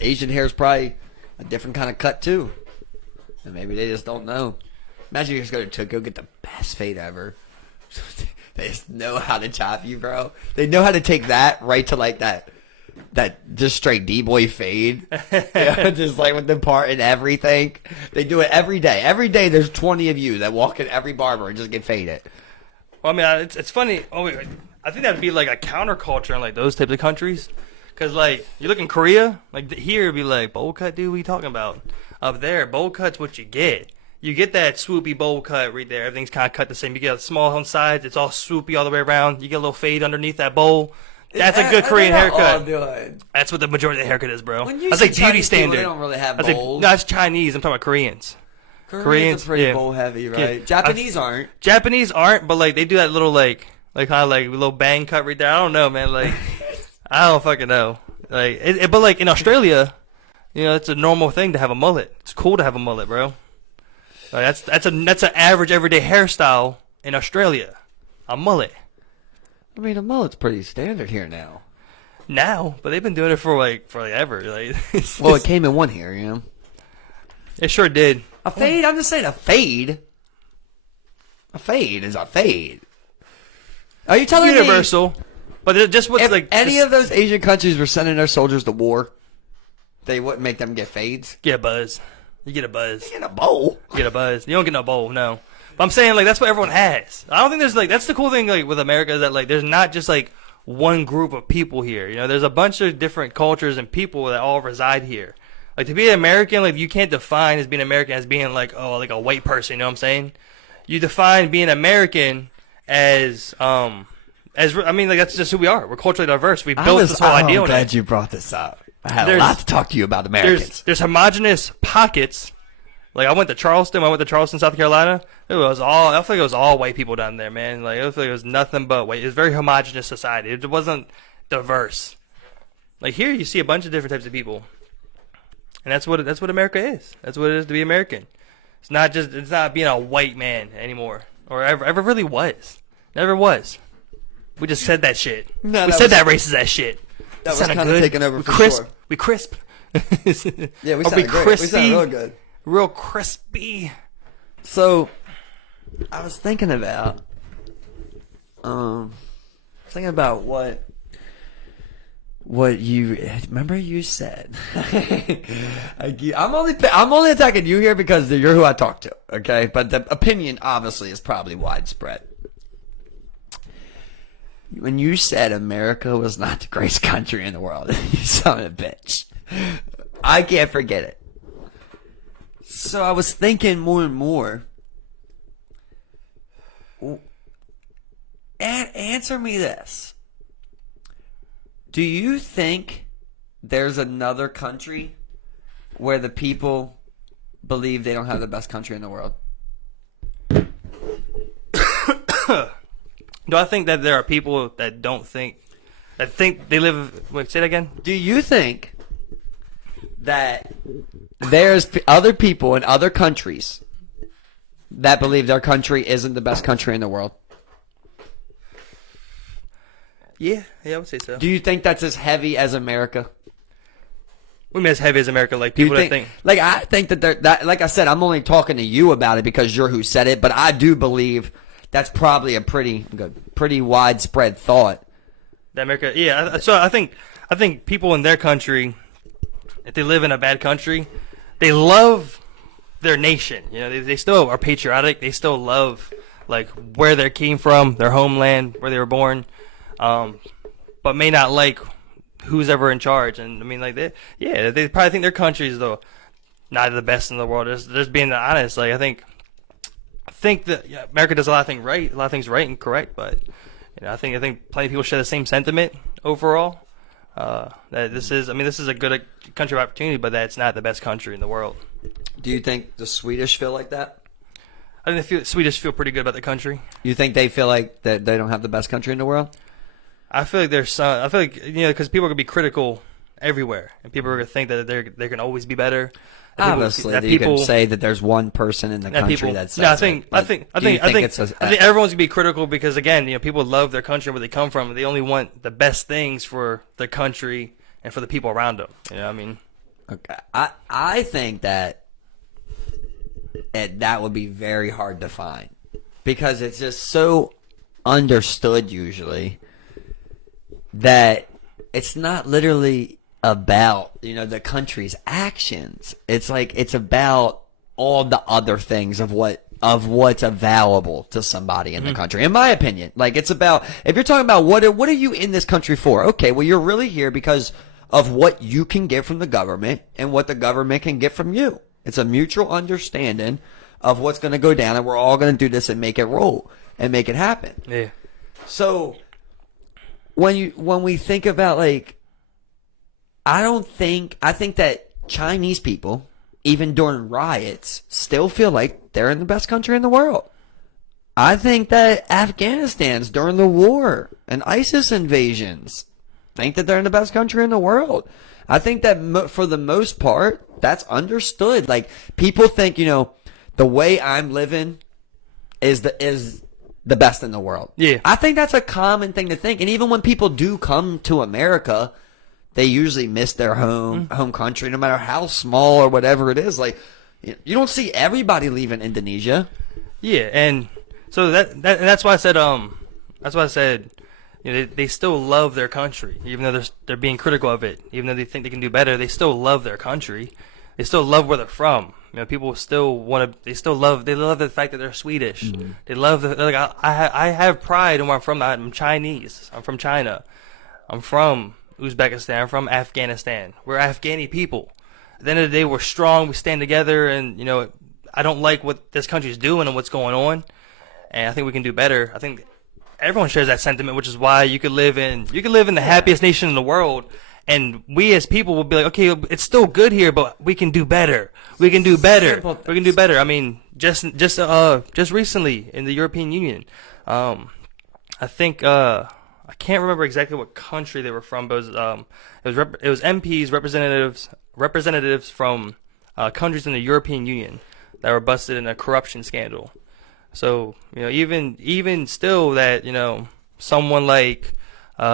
Asian hair is probably a different kind of cut too, and maybe they just don't know. Imagine you just go to Tokyo, get the best fade ever. They just know how to chop you, bro. They know how to take that right to like that just straight D-boy fade. Just like with the part and everything. They do it every day. Every day there's 20 of you that walk in every barber and just get faded. Well, I mean, it's funny. Oh, wait, I think that'd be like a counterculture in like those types of countries. Because like you look in Korea, like here it'd be like bowl cut, dude. What are you talking about? Up there, bowl cut's what you get. You get that swoopy bowl cut right there. Everything's kind of cut the same. You get a small on sides. It's all swoopy all the way around. You get a little fade underneath that bowl. That's a good Korean haircut. That's what the majority of the haircut is, bro. That's like beauty standard. They don't really have bowls. No, it's Chinese. I'm talking about Koreans. Koreans are pretty bowl heavy, right? Yeah. Japanese aren't. Japanese aren't, but like they do that little like kind of like little bang cut right there. I don't know, man. Like I don't fucking know. Like, but like in Australia, you know, it's a normal thing to have a mullet. It's cool to have a mullet, bro. Like, that's an average everyday hairstyle in Australia. A mullet. I mean, a mullet's pretty standard here now. Now, but they've been doing it for ever. Like, well, it came in one here, you know. It sure did. A fade? I'm just saying a fade. A fade is a fade. Are you telling universal? But it just what's like any of those Asian countries were sending their soldiers to war, they wouldn't make them get fades. Get a buzz. You get a buzz. You get a bowl. You get a buzz. You don't get no bowl, no. But I'm saying, like, that's what everyone has. I don't think there's, like, that's the cool thing, like, with America is that, like, there's not just, like, one group of people here. You know, there's a bunch of different cultures and people that all reside here. Like, to be an American, like, you can't define as being American as being, like, oh, like a white person, you know what I'm saying? You define being American as, I mean, like, that's just who we are. We're culturally diverse. We built this whole idea on it. I'm glad you brought this up. I had a lot to talk to you about Americans. There's homogenous pockets. Like I went to Charleston, South Carolina. I feel like it was all white people down there, man. Like I feel like it was nothing but white. It was a very homogenous society. It wasn't diverse. Like here, you see a bunch of different types of people, and that's what America is. That's what it is to be American. It's not being a white man anymore, or ever really was. Never was. We just said that shit. No, we said that racist ass shit. That was kind of taken over for sure. We crisp. Yeah, we sounded great. We sounded real good. Real crispy. So, I was thinking about, what you remember you said. I'm only attacking you here because you're who I talk to, okay? But the opinion obviously is probably widespread. When you said America was not the greatest country in the world, you son of a bitch. I can't forget it. So I was thinking more and more. Answer me this. Do you think there's another country where the people believe they don't have the best country in the world? Do I think that there are people that think they live... Wait, say that again? Do you think that there's other people in other countries that believe their country isn't the best country in the world? Yeah, I would say so. Do you think that's as heavy as America? We mean as heavy as America, like people that think... Like, I think that like I said, I'm only talking to you about it because you're who said it, but I do believe that's probably a pretty widespread thought. That America, yeah. So I think people in their country, if they live in a bad country, they love their nation. You know, they still are patriotic. They still love like where they came from, their homeland, where they were born, but may not like who's ever in charge. And I mean, like they probably think their country is though not the best in the world. Just being honest, like I think that America does a lot of things right and correct, but you know, I think plenty of people share the same sentiment overall. That this is a good country of opportunity, but that it's not the best country in the world. Do you think the Swedish feel like that? I think the Swedish feel pretty good about the country. You think they feel like that they don't have the best country in the world? I feel like there's some. I feel like because people are gonna be critical everywhere, and people are gonna think that they can always be better. Obviously, you can say that there's one person in the country that says. No, I think everyone's gonna be critical because again, you know, people love their country and where they come from. They only want the best things for their country and for the people around them. You know what I mean? Okay, I think that that would be very hard to find because it's just so understood usually that it's not literally about, you know, the country's actions. It's like it's about all the other things of what's available to somebody in the country. In my opinion, like it's about, if you're talking about what are you in this country for? Okay, well you're really here because of what you can get from the government and what the government can get from you. It's a mutual understanding of what's going to go down, and we're all going to do this and make it roll and make it happen. Yeah. So when we think about, like, I think that Chinese people, even during riots, still feel like they're in the best country in the world. I think that Afghanistan's during the war and ISIS invasions think that they're in the best country in the world. I think that for the most part, that's understood. Like, people think, you know, the way I'm living is the best in the world. Yeah. I think that's a common thing to think. And even when people do come to America, they usually miss their home country, no matter how small or whatever it is. Like, you don't see everybody leaving Indonesia. Yeah, and so that's why I said, you know, they still love their country, even though they're being critical of it. Even though they think they can do better, they still love their country. They still love where they're from. You know, people still want to. They love the fact that they're Swedish. Mm-hmm. They love I have pride in where I'm from. I'm Chinese. I'm from China. I'm from Uzbekistan. I'm from Afghanistan. We're Afghani people. At the end of the day, we're strong. We stand together, and you know, I don't like what this country's doing and what's going on, and I think we can do better. I think everyone shares that sentiment, which is why you could live in the happiest nation in the world, and we as people will be like, okay, it's still good here, but we can do better. We can do better. We can do better. I mean, just recently in the European Union, I think I can't remember exactly what country they were from, but it was MPs, representatives from countries in the European Union that were busted in a corruption scandal. So, you know, even still that, you know, someone like, you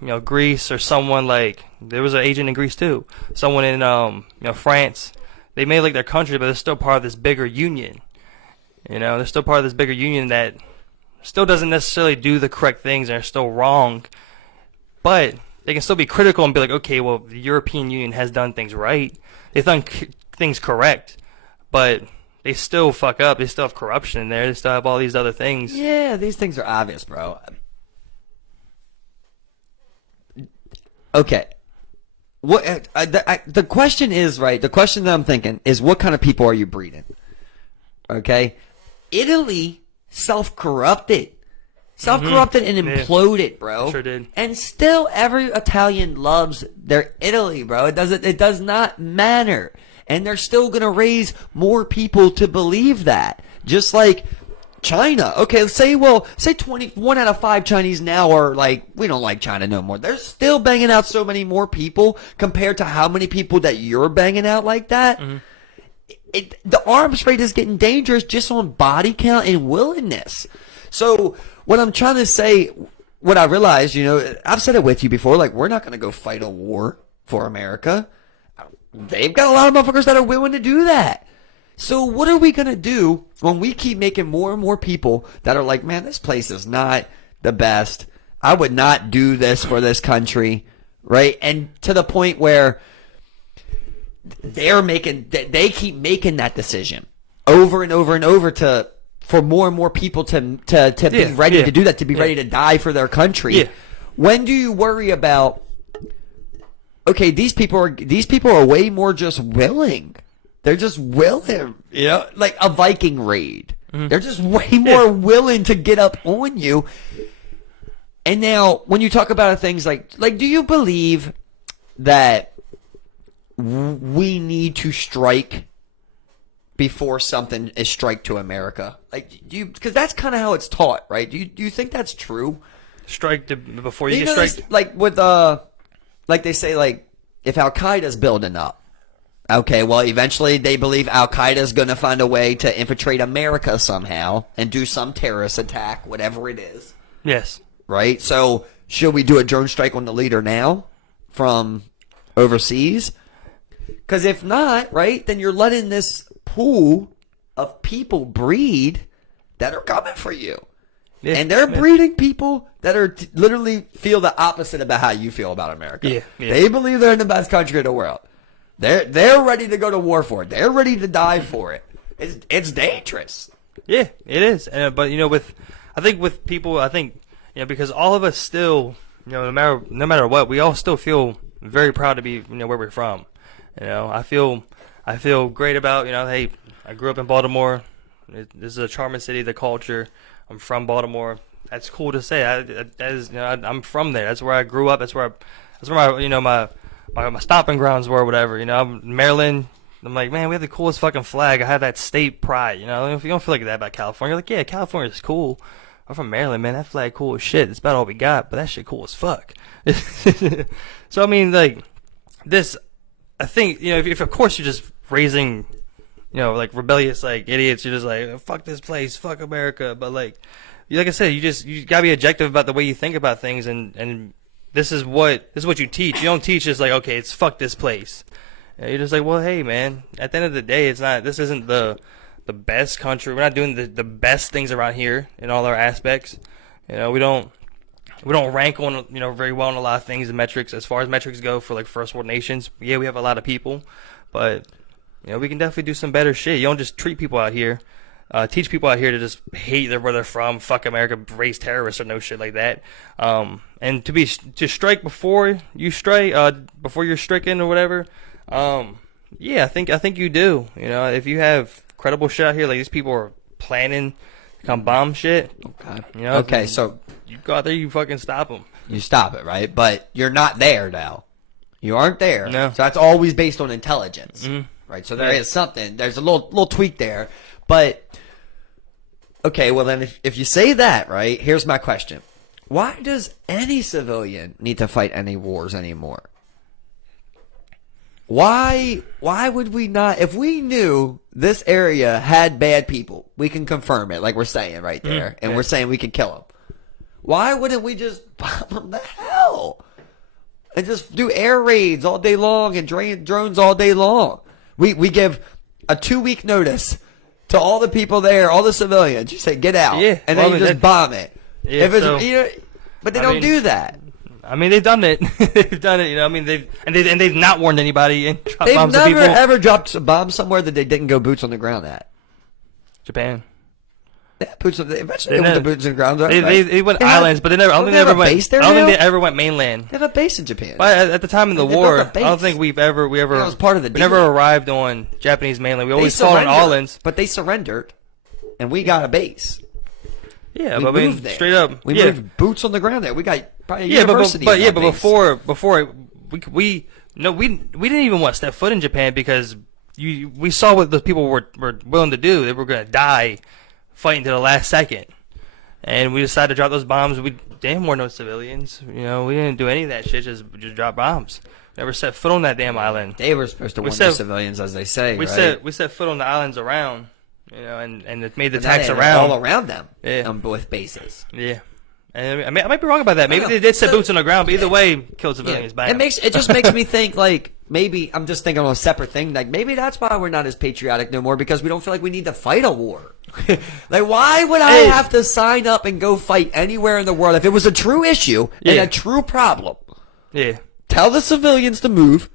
know, Greece, or someone like, there was an agent in Greece too, someone in, you know, France, they may like their country, but they're still part of this bigger union. You know, they're still part of this bigger union that still doesn't necessarily do the correct things and are still wrong, but they can still be critical and be like, okay, well, the European Union has done things right. They've done things correct, but they still fuck up. They still have corruption in there. They still have all these other things. Yeah, these things are obvious, bro. Okay. What the question is, right? The question that I'm thinking is, what kind of people are you breeding? Okay? Italy self-corrupted and imploded, bro. Sure did. And still every Italian loves their Italy, bro. It does not matter. And they're still going to raise more people to believe that. Just like China. Okay, say 21 out of 5 Chinese now are like, we don't like China no more. They're still banging out so many more people compared to how many people that you're banging out like that. Mm-hmm. The arms race is getting dangerous just on body count and willingness. So what I'm trying to say, what I realize, you know, I've said it with you before, like, we're not going to go fight a war for America. They've got a lot of motherfuckers that are willing to do that. So what are we going to do when we keep making more and more people that are like, man, this place is not the best. I would not do this for this country, right? And to the point where they keep making that decision over and over and over for more and more people to be ready to do that, to be ready to die for their country. Yeah. When do you worry about, okay, these people are way more just willing. They're just willing, you know, like a Viking raid. Mm-hmm. They're just way more willing to get up on you. And now, when you talk about things like, do you believe that we need to strike before something is strike to America? Like, because that's kind of how it's taught, right? Do you think that's true? Strike before you get striked? Like with like they say, like, if Al Qaeda's building up, okay, well, eventually they believe Al Qaeda's going to find a way to infiltrate America somehow and do some terrorist attack, whatever it is. Yes. Right? So, should we do a drone strike on the leader now from overseas? Because if not, right, then you're letting this pool of people breed that are coming for you. Yeah, and they're breeding people that are literally feel the opposite about how you feel about America. Yeah. They believe they're in the best country in the world. They're ready to go to war for it. They're ready to die for it. It's dangerous. Yeah, it is. But I think with people, because all of us still, no matter what, we all still feel very proud to be, where we're from. I feel great about, hey, I grew up in Baltimore. This is a charming city, the culture. I'm from Baltimore. That's cool to say. I'm from there. That's where I grew up. That's where my stomping grounds were, or whatever. I'm in Maryland. I'm like, man, we have the coolest fucking flag. I have that state pride. If you don't feel like that about California, you're like, yeah, California's cool. I'm from Maryland, man. That flag cool as shit. It's about all we got, but that shit cool as fuck. So I mean, like this, I think if of course you're just raising, like rebellious like idiots, you're just like, fuck this place, fuck America. But like I said, you gotta be objective about the way you think about things, and this is what you teach. You don't teach just like, okay, it's fuck this place. And you're just like, well, hey man, at the end of the day, this isn't the best country. We're not doing the best things around here in all our aspects. We don't rank on very well on a lot of things and metrics as far as metrics go for like first world nations. Yeah, we have a lot of people, but we can definitely do some better shit. You don't just treat people out here, teach people out here to just hate where they're from, fuck America, raise terrorists or no shit like that. And to strike before you strike, before you're stricken or whatever. Yeah, I think you do. If you have credible shit out here, like these people are planning to come bomb shit. Okay. Okay, so you go out there, you fucking stop them. You stop it, right? But you're not there now. You aren't there. No. So that's always based on intelligence, right? So there Yeah. is something. There's a little tweak there, but okay. Well, then, if you say that, right? Here's my question: why does any civilian need to fight any wars anymore? Why would we not? If we knew this area had bad people, we can confirm it, like we're saying right there, and we're saying we could kill them. Why wouldn't we just bomb them to hell and just do air raids all day long and drain drones all day long? We give a 2-week notice to all the people there, all the civilians. You say get out, and then you just bomb it. Yeah, if it's, but they don't do that. I mean, they've done it. They've done it. I mean, they've not warned anybody and dropped They've bombs never on people. ever dropped a bomb somewhere that they didn't go boots on the ground at. Japan. Yeah, eventually they went to boots on the ground. They went islands, but they never. I don't think they ever went. I don't think they ever went mainland. They have a base in Japan. But at the time of the war, I don't think we ever. It was part of the We never deal. arrived on Japanese mainland. We always fought on islands. But they surrendered, and we got a base. Yeah, We but I mean, moved there. straight up, We moved boots on the ground there. We got probably a Yeah, university. but in yeah, that but base. before we didn't even want to step foot in Japan because we saw what those people were willing to do. They were going to die fighting to the last second, and we decided to drop those bombs. We damn were no civilians. We didn't do any of that shit. Just drop bombs. Never set foot on that damn island. They were supposed to warn the civilians, as they say. We right? set foot on the islands around. And it made the And attacks they had around all around them. Yeah. With bases. Yeah. And I might be wrong about that. Maybe they did set boots on the ground, but either way, killed civilians. Yeah. It just makes me think like maybe I'm just thinking on a separate thing. Like maybe that's why we're not as patriotic no more because we don't feel like we need to fight a war. Like why would I have to sign up and go fight anywhere in the world if it was a true issue and a true problem? Yeah. Tell the civilians to move.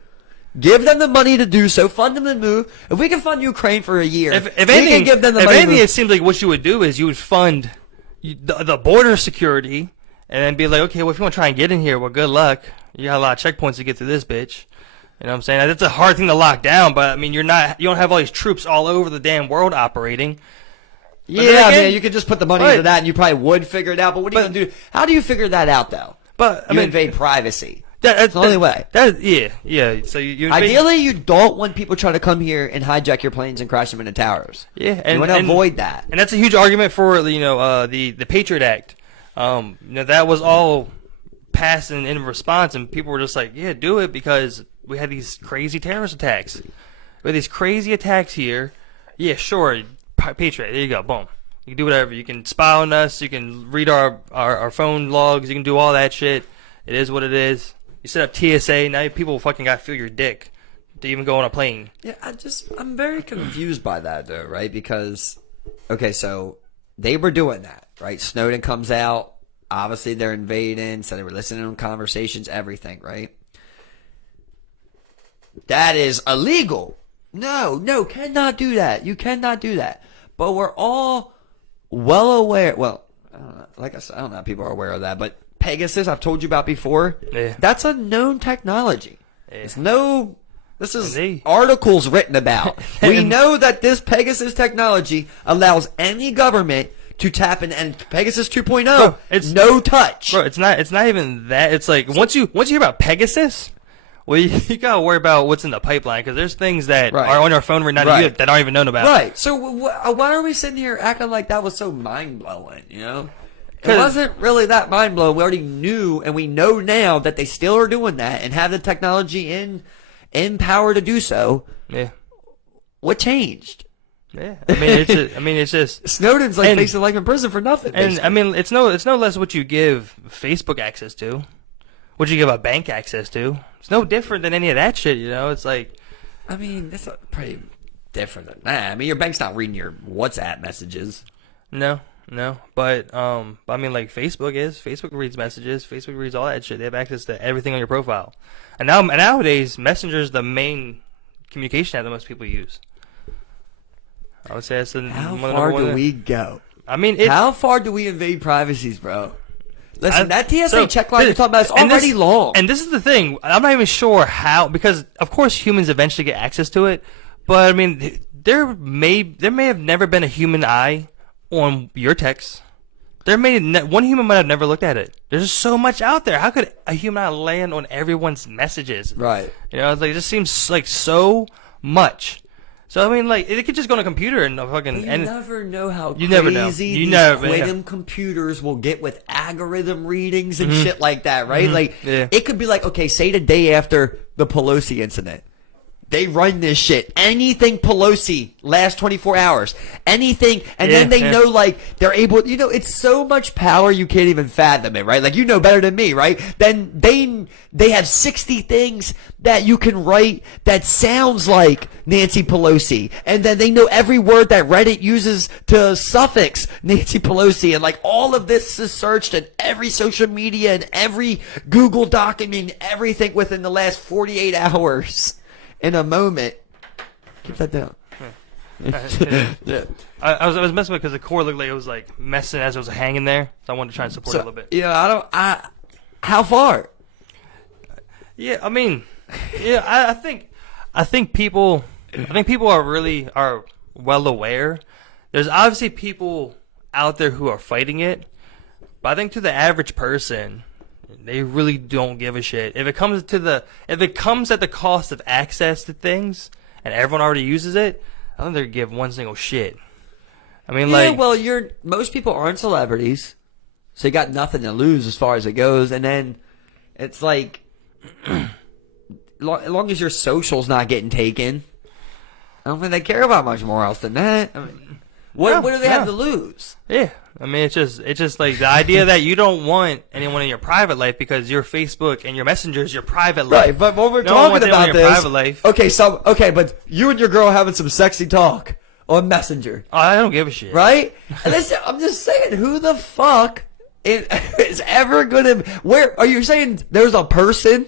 Give them the money to do so. Fund them to move. If we can fund Ukraine for a year, If we anything, can give them the if money. anything, it seems like what you would do is you would fund the border security, and then be like, okay, well, if you want to try and get in here, well, good luck. You got a lot of checkpoints to get through this bitch. You know what I'm saying? That's a hard thing to lock down, but I mean, you don't have all these troops all over the damn world operating. Yeah, man, you could just put the money into that, and you probably would figure it out. But what are you gonna do? How do you figure that out, though? But you invade privacy. That's the only way. Yeah. So you ideally you don't want people trying to come here and hijack your planes and crash them into towers. Yeah, you want to avoid that. And that's a huge argument for the Patriot Act. That was all passed in response, and people were just like, yeah, do it because we had these crazy terrorist attacks. We had these crazy attacks here. Yeah, sure, Patriot. There you go. Boom. You can do whatever. You can spy on us. You can read our phone logs. You can do all that shit. It is what it is. You set up TSA, now people fucking got to feel your dick to even go on a plane. Yeah, I'm very confused by that though, right? Because, okay, so they were doing that, right? Snowden comes out, obviously they're invading, so they were listening to conversations, everything, right? That is illegal. No, cannot do that. You cannot do that. But we're all well aware. Well, I don't know, like I said, I don't know if people are aware of that, but Pegasus, I've told you about before. Yeah. That's a known technology. Yeah. This is articles written about. We know that this Pegasus technology allows any government to tap in, and Pegasus 2.0, bro, it's no touch. Bro, it's not even that. It's like once you hear about Pegasus, well, you gotta worry about what's in the pipeline because there's things that are on our phone right now that aren't even known about. Right. So why are we sitting here acting like that was so mind blowing? You know, it wasn't really that mind blowing. We already knew, and we know now that they still are doing that and have the technology in power to do so. Yeah. What changed? Yeah. It's just Snowden's like facing life in prison for nothing. And I mean, it's no less what you give Facebook access to, what you give a bank access to. It's no different than any of that shit. You know, it's like. I mean, it's pretty different than that. I mean, your bank's not reading your WhatsApp messages. No. But I mean, like Facebook reads messages. Facebook reads all that shit. They have access to everything on your profile. And nowadays, Messenger is the main communication app that most people use. I would say that's how far do we go? I mean, how far do we invade privacies, bro? Listen, that TSA check line you're talking about is already long. And this is the thing. I'm not even sure how, because of course humans eventually get access to it. But I mean, there may have never been a human eye on your text. One human might have never looked at it. There's just so much out there. How could a human eye land on everyone's messages? Right. You know, it's like it just seems like so much. So I mean, like it could just go on a computer and fucking. You never know how you crazy these quantum computers will get with algorithm readings and shit like that, right? Like it could be like, okay, say the day after the Pelosi incident. They run this shit. Anything Pelosi, last 24 hours. Anything. And then they know, like, they're able, you know, it's so much power you can't even fathom it, right? Like, you know better than me, right? Then they have 60 things that you can write that sounds like Nancy Pelosi. And then they know every word that Reddit uses to suffix Nancy Pelosi. And, like, all of this is searched in every social media and every Google document, everything within the last 48 hours. In a moment, keep that down. Yeah. I was messing with it because the core looked like it was like messing as it was hanging there, so I wanted to try and support it a little bit. Yeah, how far? Yeah, I mean, yeah, I think people are well aware. There's obviously people out there who are fighting it, but I think to the average person, they really don't give a shit. If it comes at the cost of access to things and everyone already uses it, I don't think they give one single shit. I mean, most people aren't celebrities, so you got nothing to lose as far as it goes. And then it's like, as long as your social's not getting taken, I don't think they care about much more else than that. I mean, what do they have to lose? Yeah. I mean, it's just like the idea that you don't want anyone in your private life because your Facebook and your Messenger is your private life. Right, but when we're talking about this, private life. Okay, but you and your girl having some sexy talk on Messenger. Oh, I don't give a shit. Right? Listen, I'm just saying, who the fuck is ever gonna? Where are you saying there's a person?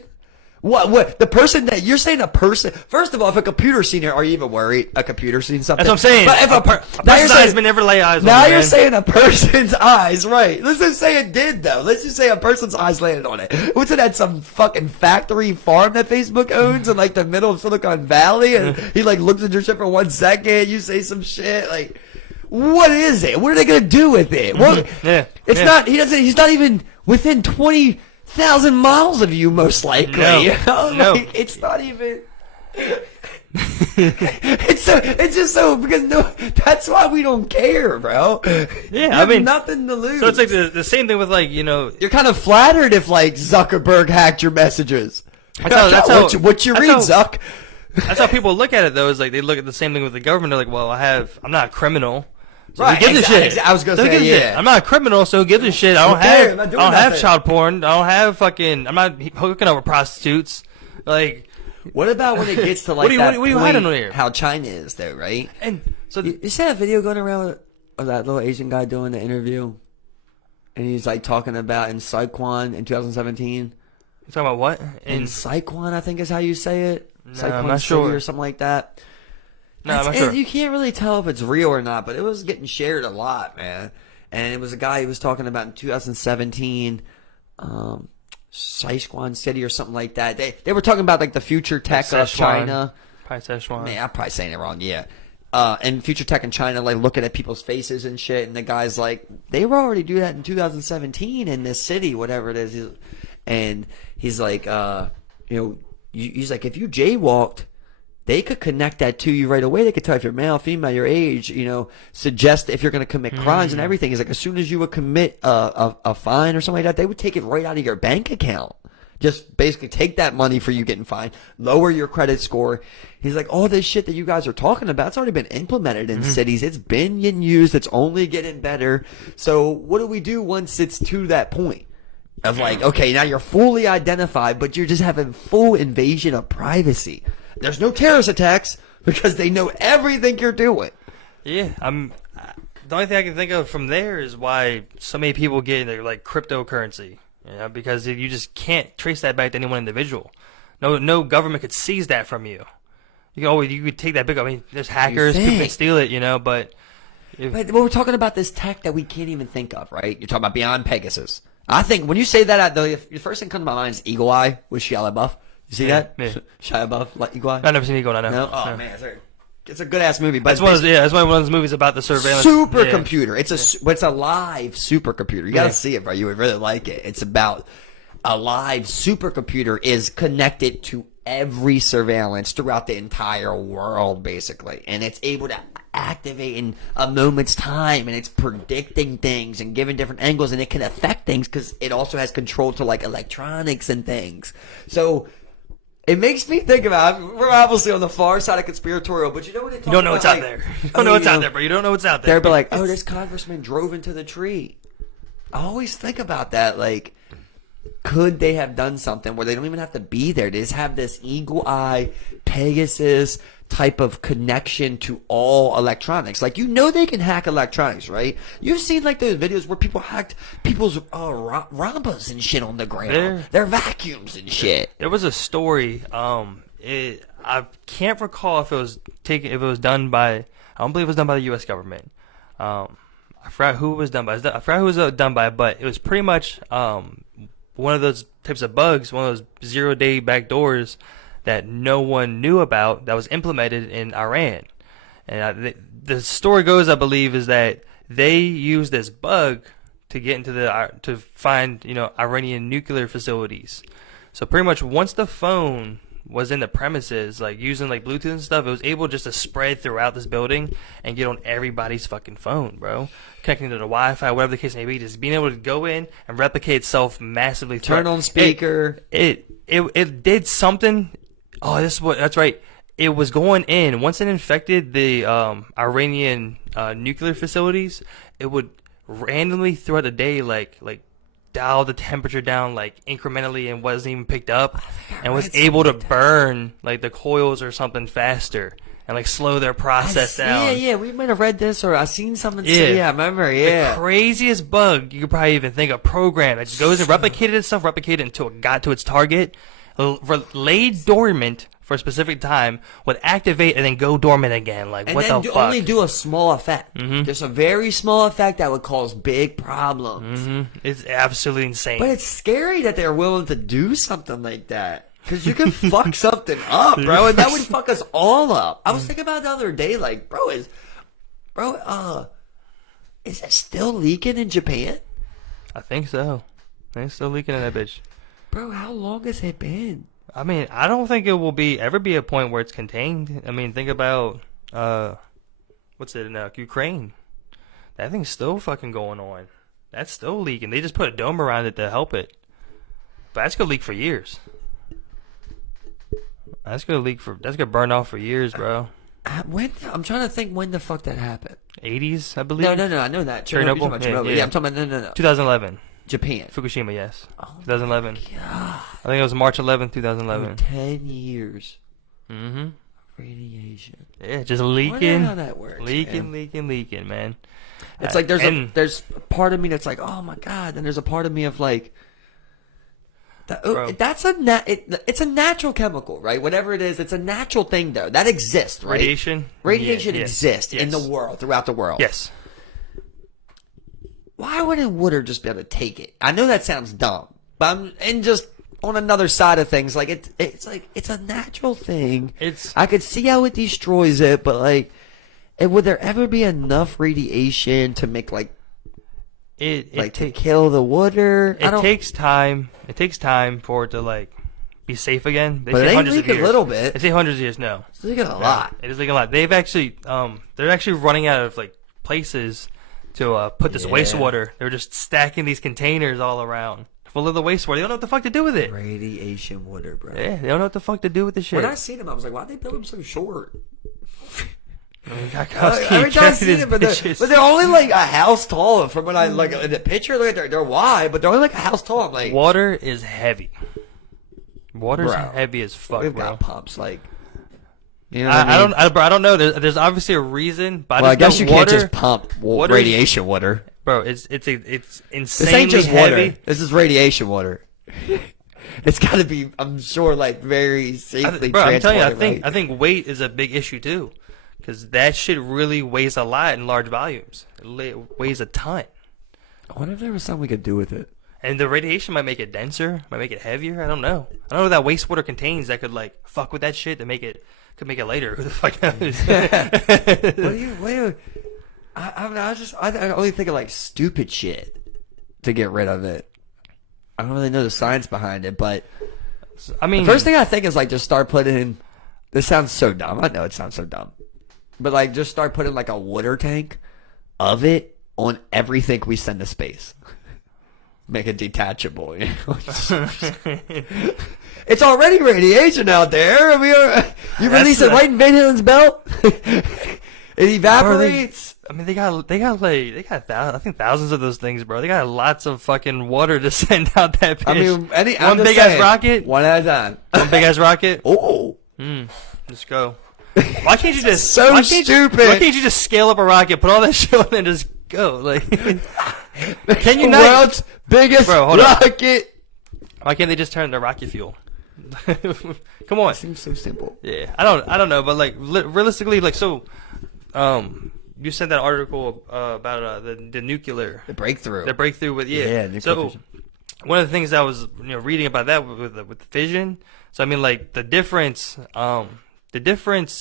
What? The person that you're saying a person? First of all, if a computer seen it, are you even worried? A computer seen something? That's what I'm saying. But if a person's eyes may never lay eyes on now it, you're man. saying a person's eyes, right? Let's just say it did, though. Let's just say a person's eyes landed on it. What's it at some fucking factory farm that Facebook owns in like the middle of Silicon Valley? And he like looks at your shit for 1 second. You say some shit like, what is it? What are they gonna do with it? Well, it's not. He's not even within 20,000 miles of you, most likely. No, you know? no. Like, it's not even. it's just so because that's why we don't care, bro. Yeah, I mean nothing to lose. So it's like the same thing with like you're kind of flattered if like Zuckerberg hacked your messages. That's how what you read, Zuck. That's how people look at it though. Is like they look at the same thing with the government. They're like, well, I'm not a criminal. So right, who gives a shit? I was gonna say, yeah. I'm not a criminal, so who gives a shit? I don't have child porn. I'm not hooking up with prostitutes. Like, What about when it gets to like What do you- that what do you point, hide on here? how China is though, right? And so You see that video going around of that little Asian guy doing the interview? And he's like talking about in Saigon in 2017. you talking about what? In Saigon, I think is how you say it. No, Saigon I'm not City sure. or something like that. No, I'm not sure. You can't really tell if it's real or not, but it was getting shared a lot, man. And it was a guy he was talking about in 2017, Saigon City or something like that. They were talking about like the future tech of Szechuan. China. Probably Szechuan. Man, I'm probably saying it wrong. Yeah. And future tech in China, like looking at people's faces and shit. And the guy's like, they were already do that in 2017 in this city, whatever it is. And he's like, he's like, if you jaywalked, they could connect that to you right away. They could tell if you're male, female, your age, suggest if you're going to commit crimes and everything. He's like, as soon as you would commit a fine or something like that, they would take it right out of your bank account. Just basically take that money for you getting fined, lower your credit score. He's like, all this shit that you guys are talking about, it's already been implemented in cities. It's been getting used. It's only getting better. So what do we do once it's to that point? Of like, okay, now you're fully identified, but you're just having full invasion of privacy. There's no terrorist attacks because they know everything you're doing. Yeah, the only thing I can think of from there is why so many people get into like cryptocurrency. Because you just can't trace that back to any one individual. No government could seize that from you. You could take that big. I mean, there's hackers, people can steal it, but. But we're talking about this tech that we can't even think of, right? You're talking about beyond Pegasus. I think when you say that, the first thing that comes to my mind is Eagle Eye with Shia LaBeouf. You see that? Yeah. Shia LaBeouf, like Eagle Eye? I've never seen Eagle Eye, no. No? Oh, man. It's a good-ass movie. But that's one of those movies about the surveillance. Supercomputer. Yeah. It's a live supercomputer. You got to see it, bro. You would really like it. It's about a live supercomputer is connected to every surveillance throughout the entire world, basically. And it's able to activate in a moment's time, and it's predicting things and giving different angles, and it can affect things because it also has control to like electronics and things. So it makes me think about, we're obviously on the far side of conspiratorial, but you know what they talk about? You don't know what's out there. You don't know what's out there, bro. You don't know what's out there. They'll be like, oh, this congressman drove into the tree. I always think about that, like, could they have done something where they don't even have to be there? They just have this Eagle Eye, Pegasus type of connection to all electronics. Like, they can hack electronics, right? You've seen, like, those videos where people hacked people's Rambas and shit on the ground. Their vacuums and shit. There was a story. I can't recall if it was done by. I don't believe it was done by the U.S. government. I forgot who it was done by. I forgot who it was done by, but it was pretty much one of those types of bugs, one of those 0-day backdoors that no one knew about that was implemented in Iran. And the story goes, I believe, is that they used this bug to get into to find Iranian nuclear facilities. So pretty much once the phone was in the premises, like using like Bluetooth and stuff, it was able just to spread throughout this building and get on everybody's fucking phone, bro. Connecting to the Wi-Fi, whatever the case may be, just being able to go in and replicate itself massively. Turn on speaker. It did something. Oh, that's right. It was going in. Once it infected the Iranian nuclear facilities, it would randomly throughout the day like dial the temperature down like incrementally and wasn't even picked up, and was able to burn like the coils or something faster and like slow their process down. Yeah, we might have read this or I've seen something. I remember. Yeah, the craziest bug you could probably even think of. Program that just goes and replicated itself, until it got to its target, laid dormant for a specific time, would activate and then go dormant again. Like, what the fuck? Only do a small effect. Just a very small effect that would cause big problems. It's absolutely insane. But it's scary that they're willing to do something like that. Because you can fuck something up, bro, and that would fuck us all up. I was thinking about it the other day, like, is it still leaking in Japan? I think so. It's still leaking in that bitch. Bro, how long has it been? I mean, I don't think it will ever be a point where it's contained. I mean, think about what's it in Ukraine? That thing's still fucking going on. That's still leaking. They just put a dome around it to help it, but that's gonna leak for years. That's gonna burn off for years, bro. I'm trying to think when the fuck that happened. 80s, I believe. No, I know that. Chernobyl. Yeah, I'm talking about no. 2011. Japan. Fukushima, yes. Oh 2011. God. I think it was March 11th, 2011. 10 years. Mm-hmm. Radiation. Yeah, just I wonder leaking. how that works, man. Leaking, man. It's like there's a part of me that's like, oh my God. Then there's a part of me of like, that's it's a natural chemical, right? Whatever it is, it's a natural thing though. That exists, right? Radiation Yeah, exists yes. in the world, throughout the world. Yes. Why wouldn't water just be able to take it? I know that sounds dumb, but and just on another side of things, like it's like it's a natural thing. I could see how it destroys it, but like, would there ever be enough radiation to make to kill the water? It takes time. It takes time for it to like be safe again. They but say it ain't hundreds of leaking years. a little bit. They say hundreds of years. No, it's leaking a lot. It is leaking a lot. They've actually they're actually running out of like places to put this wastewater. They're just stacking these containers all around full of the wastewater. They don't know what the fuck to do with it. Radiation water, bro. Yeah, they don't know what the fuck to do with the shit. When I seen them, I was like, why'd they build them so short? Every time I see them, but they're only like a house tall. From when I like in the picture, look at they're wide, but they're only like a house tall. I'm like, water is heavy. Water's heavy as fuck, we've bro. got pumps, like, you know what I don't know. There's obviously a reason, but I guess you can't just pump radiation water, bro. It's insanely this ain't just heavy. Water. This is radiation water. It's got to be, I'm sure, like very safely transported. I'm telling you, I think weight is a big issue too. Because that shit really weighs a lot in large volumes. It weighs a ton. I wonder if there was something we could do with it. And the radiation might make it denser, might make it heavier. I don't know. I don't know what that wastewater contains that could like fuck with that shit to make it later. Who the fuck knows? I only think of like stupid shit to get rid of it. I don't really know the science behind it, but I mean, the first thing I think is like just start putting. This sounds so dumb. I know it sounds so dumb. But like, just start putting like a water tank of it on everything we send to space. Make it detachable. You know? It's already radiation out there. I mean, you release it right in Van Halen's belt. It evaporates. They got I think thousands of those things, bro. They got lots of fucking water to send out that bitch. I mean, one big ass rocket. One at a time. One big ass rocket. Oh. Just go. Why can't you just stupid? Why can't you just scale up a rocket, put all that shit on, and just go? Like, can you the not? World's biggest rocket. Why can't they just turn to rocket fuel? Come on. It seems so simple. Yeah, I don't know, but like realistically, like so, you sent that article about the nuclear, the breakthrough with nuclear fission. One of the things I was reading about that with the fission. So I mean, like the difference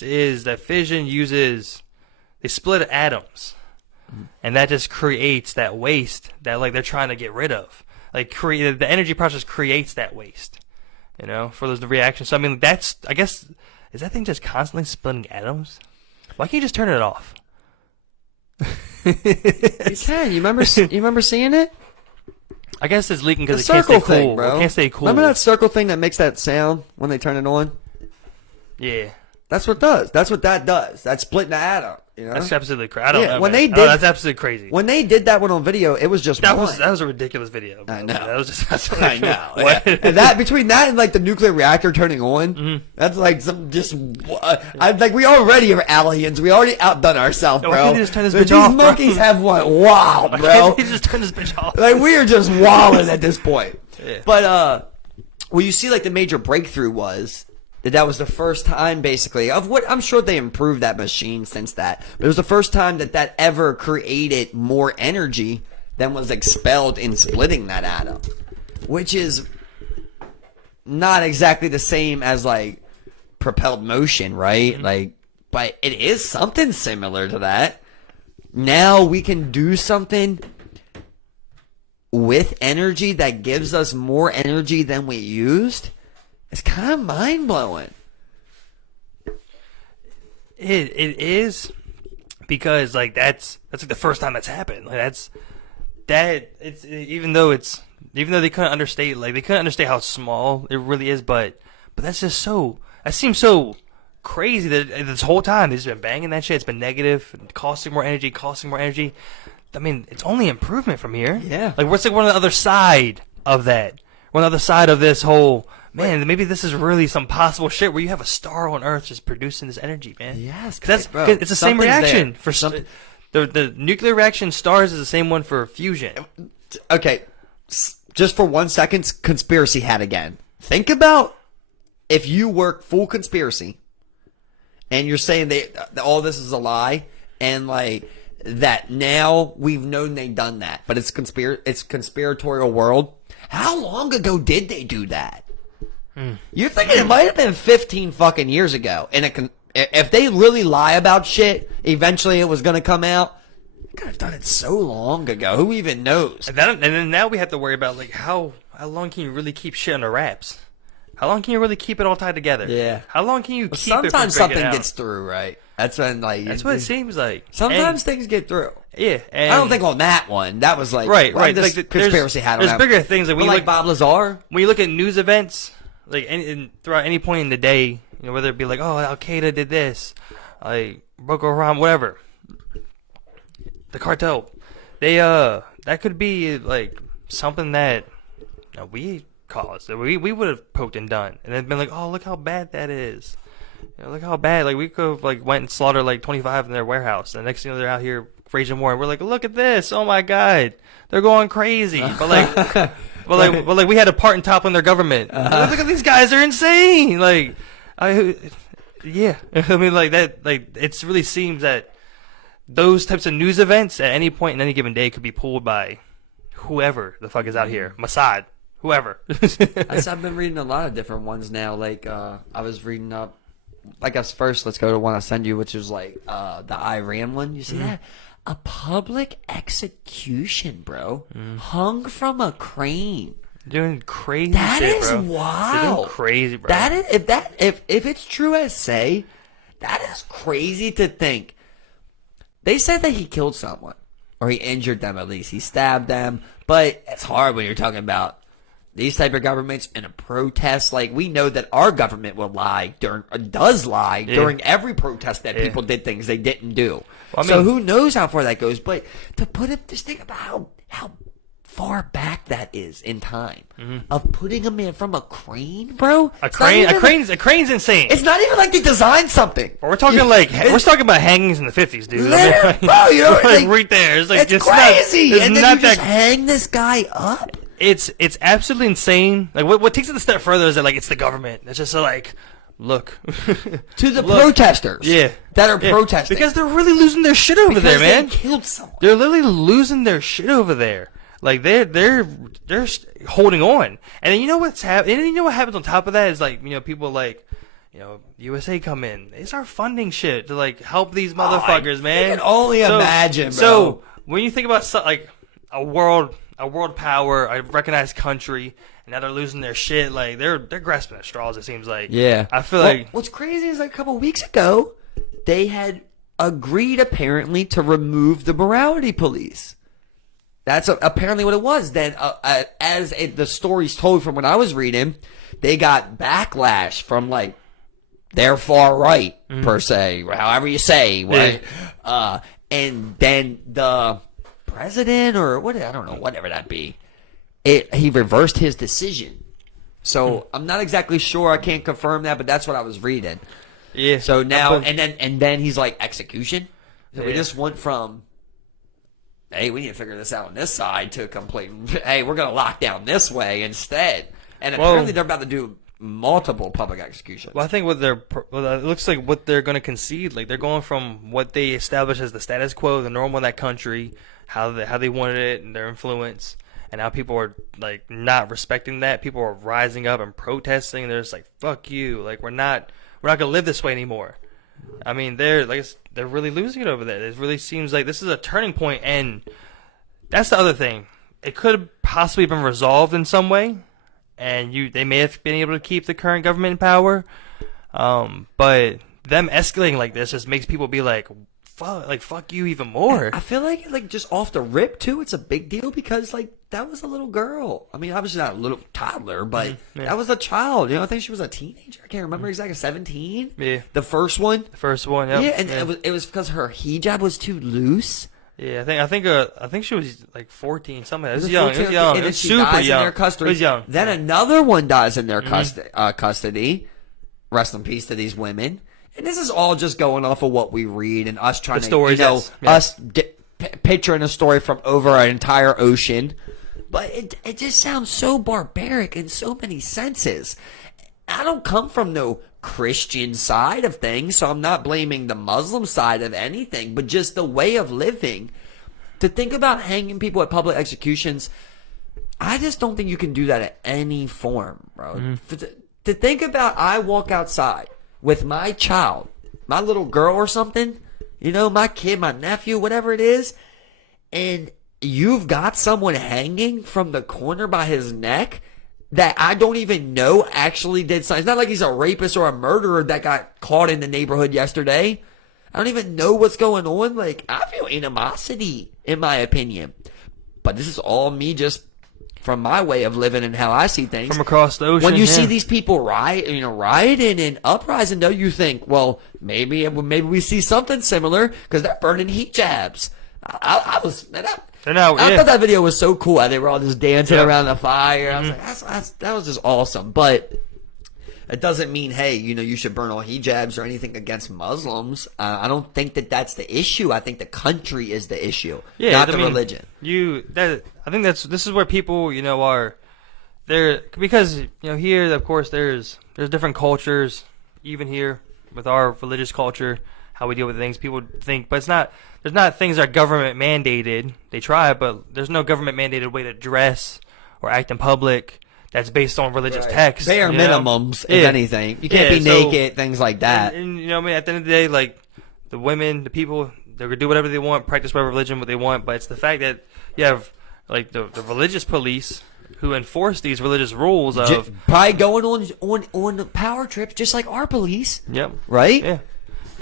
is that fission they split atoms, and that just creates that waste that like they're trying to get rid of. Like the energy process creates that waste, for those reactions. So I mean, is that thing just constantly splitting atoms? Why can't you just turn it off? You can. You remember seeing it? I guess it's leaking because it can't stay cool. Bro. It can't stay cool. Remember that circle thing that makes that sound when they turn it on? Yeah. That's what it does. That's what that does. That's splitting the atom. That's absolutely crazy. I don't know. That's absolutely crazy. When they did that one on video, it was just that was a ridiculous video. I know. That was just I know. Yeah. And that between that and like the nuclear reactor turning on, that's like some just. We already are aliens. We already outdone ourselves, bro. Why can't they just turn this bitch These off, monkeys have went wild, bro. Why can't they just turn this bitch off? Like we are just wilding at this point. Yeah. But well, you see, like the major breakthrough was. That was the first time, basically, of what I'm sure they improved that machine since that. But it was the first time that ever created more energy than was expelled in splitting that atom, which is not exactly the same as like propelled motion, right? Like, but it is something similar to that. Now we can do something with energy that gives us more energy than we used. It's kind of mind-blowing. It is because like that's like the first time that's happened. Like it's even though they couldn't understand how small it really is, but that's just that seems so crazy that this whole time they've just been banging that shit. It's been negative, costing more energy. I mean, it's only improvement from here. Yeah. Like, what's like one on the other side of that? One on the other side of this whole, man, maybe this is really some possible shit where you have a star on Earth just producing this energy, man. Yes. Because bro, it's the same reaction. there. For the nuclear reaction, stars is the same one for fusion. Okay. Just for 1 second, conspiracy hat again. Think about if you work full conspiracy and you're saying all this is a lie and like that now we've known they've done that, but it's conspiratorial world. How long ago did they do that? You're thinking it might have been 15 fucking years ago. And if they really lie about shit, eventually it was going to come out. They could have done it so long ago. Who even knows? And then now we have to worry about like how long can you really keep shit under wraps? How long can you really keep it all tied together? Yeah. How long can you keep it from sometimes breaking something out? gets through, right? That's when like That's what it seems like. Sometimes things get through. Yeah, and I don't think on that one. That was like right. This Like conspiracy hat. There's bigger things like but like Bob Lazar. when you look at news events, like throughout any point in the day, you know, whether it be like, oh, Al Qaeda did this, like Boko Haram, whatever, the cartel, they that could be like something that we caused, that we would have poked and done, and then been like, oh, look how bad that is. You know, look how bad. Like we could have like went and slaughtered like 25 in their warehouse, and the next thing you know, they're out here raging war, and we're like, look at this, oh my god, they're going crazy. But like, but like we had a part in toppling their government. Like, look at these guys, they're insane. Like, yeah, I mean like that. Like it really seems that those types of news events at any point in any given day could be pulled by whoever the fuck is out here, Mossad, whoever. I've been reading a lot of different ones now. Like I was reading up. I guess first let's go to one I send you, which is like the Iran one. You see that? A public execution, bro. Hung from a crane. Doing crazy That shit, is bro. wild. They're doing crazy, bro. That is if it's true as say, that is crazy to think. They said that he killed someone. Or he injured them at least. He stabbed them. But it's hard when you're talking about these type of governments in a protest. Like, we know that our government will lie does lie during every protest that people did things they didn't do. Well, I mean, so who knows how far that goes? But to put it, just think about how far back that is in time of putting a man from a crane, bro. A crane's insane. It's not even like they designed something. We're talking we're talking about hangings in the 50s, dude. I mean, bro, you know, like, right there. It's like it's crazy. And then you just hang this guy up. It's absolutely insane. Like what takes it a step further is that like it's the government. It's just like, look to the protesters, that are protesting because they're really losing their shit over there, man. They killed someone. They're literally losing their shit over there. Like they're holding on. And then you know what's happening? And you know what happens on top of that is like, you know, people like, you know, USA come in. They start funding shit to like help these motherfuckers, man. I can only imagine, bro. So when you think about like a world power, a recognized country, and now they're losing their shit, like they're grasping at straws, it seems like. Yeah. I feel like what's crazy is like a couple weeks ago, they had agreed apparently to remove the morality police. That's apparently what it was. Then, the story's told from when I was reading, they got backlash from like their far right per se, however you say, right? Yeah. And then the president or what, I don't know, whatever that be, he reversed his decision. So I'm not exactly sure. I can't confirm that, but that's what I was reading. Yeah. So now and then he's like execution. So we just went from, hey, we need to figure this out on this side to complete, hey, we're going to lock down this way instead. And apparently they're about to do multiple public executions. Well, I think it looks like what they're going to concede, like they're going from what they established as the status quo, the normal in that country, how they wanted it and their influence, and now people are like not respecting that. People are rising up and protesting. They're just like, fuck you. Like we're not going to live this way anymore. I mean, they're really losing it over there. It really seems like this is a turning point, and that's the other thing. It could have possibly been resolved in some way, and they may have been able to keep the current government in power. But them escalating like this just makes people be like, fuck you even more. I feel like just off the rip too, it's a big deal because like that was a little girl. I mean, obviously not a little toddler, but that was a child. You know, I think she was a teenager. I can't remember exactly, 17. Yeah, the first one. Yeah. Yeah, and it was because her hijab was too loose. Yeah, I think she was like 14, something. It was Was young. It 14? was young. And It then was she super dies young. in their custody. It was young. Then another one dies in their custody. Rest in peace to these women. And this is all just going off of what we read and us trying The stories, to, yes. Yeah. us picturing a story from over an entire ocean. But it just sounds so barbaric in so many senses. I don't come from no Christian side of things, so I'm not blaming the Muslim side of anything, but just the way of living. To think about hanging people at public executions, I just don't think you can do that at any form, bro. To think about, I walk outside with my child, my little girl or something, my kid, my nephew, whatever it is, and you've got someone hanging from the corner by his neck that I don't even know actually did something. It's not like he's a rapist or a murderer that got caught in the neighborhood yesterday. I don't even know what's going on. Like, I feel animosity, in my opinion. But this is all me just from my way of living and how I see things. From across the ocean. When you see these people rioting and uprising, though, you think, well, maybe we see something similar because they're burning hijabs. I thought that video was so cool. They were all just dancing around the fire. I was like, that was just awesome. But it doesn't mean, hey, you should burn all hijabs or anything against Muslims. I don't think that's the issue. I think the country is the issue, not the religion. I think this is where people, are there because here, of course, there's different cultures, even here with our religious culture, how we deal with things. People think, but there's not things that are government mandated. They try, but there's no government mandated way to dress or act in public that's based on religious texts. Bare minimums, if anything. You can't be naked, things like that. And at the end of the day, like, the women, the people, they're going to do whatever they want, practice whatever religion what they want, but it's the fact that you have, like, the religious police who enforce these religious rules of... Probably going on power trips, just like our police. Yep. Right? Yeah.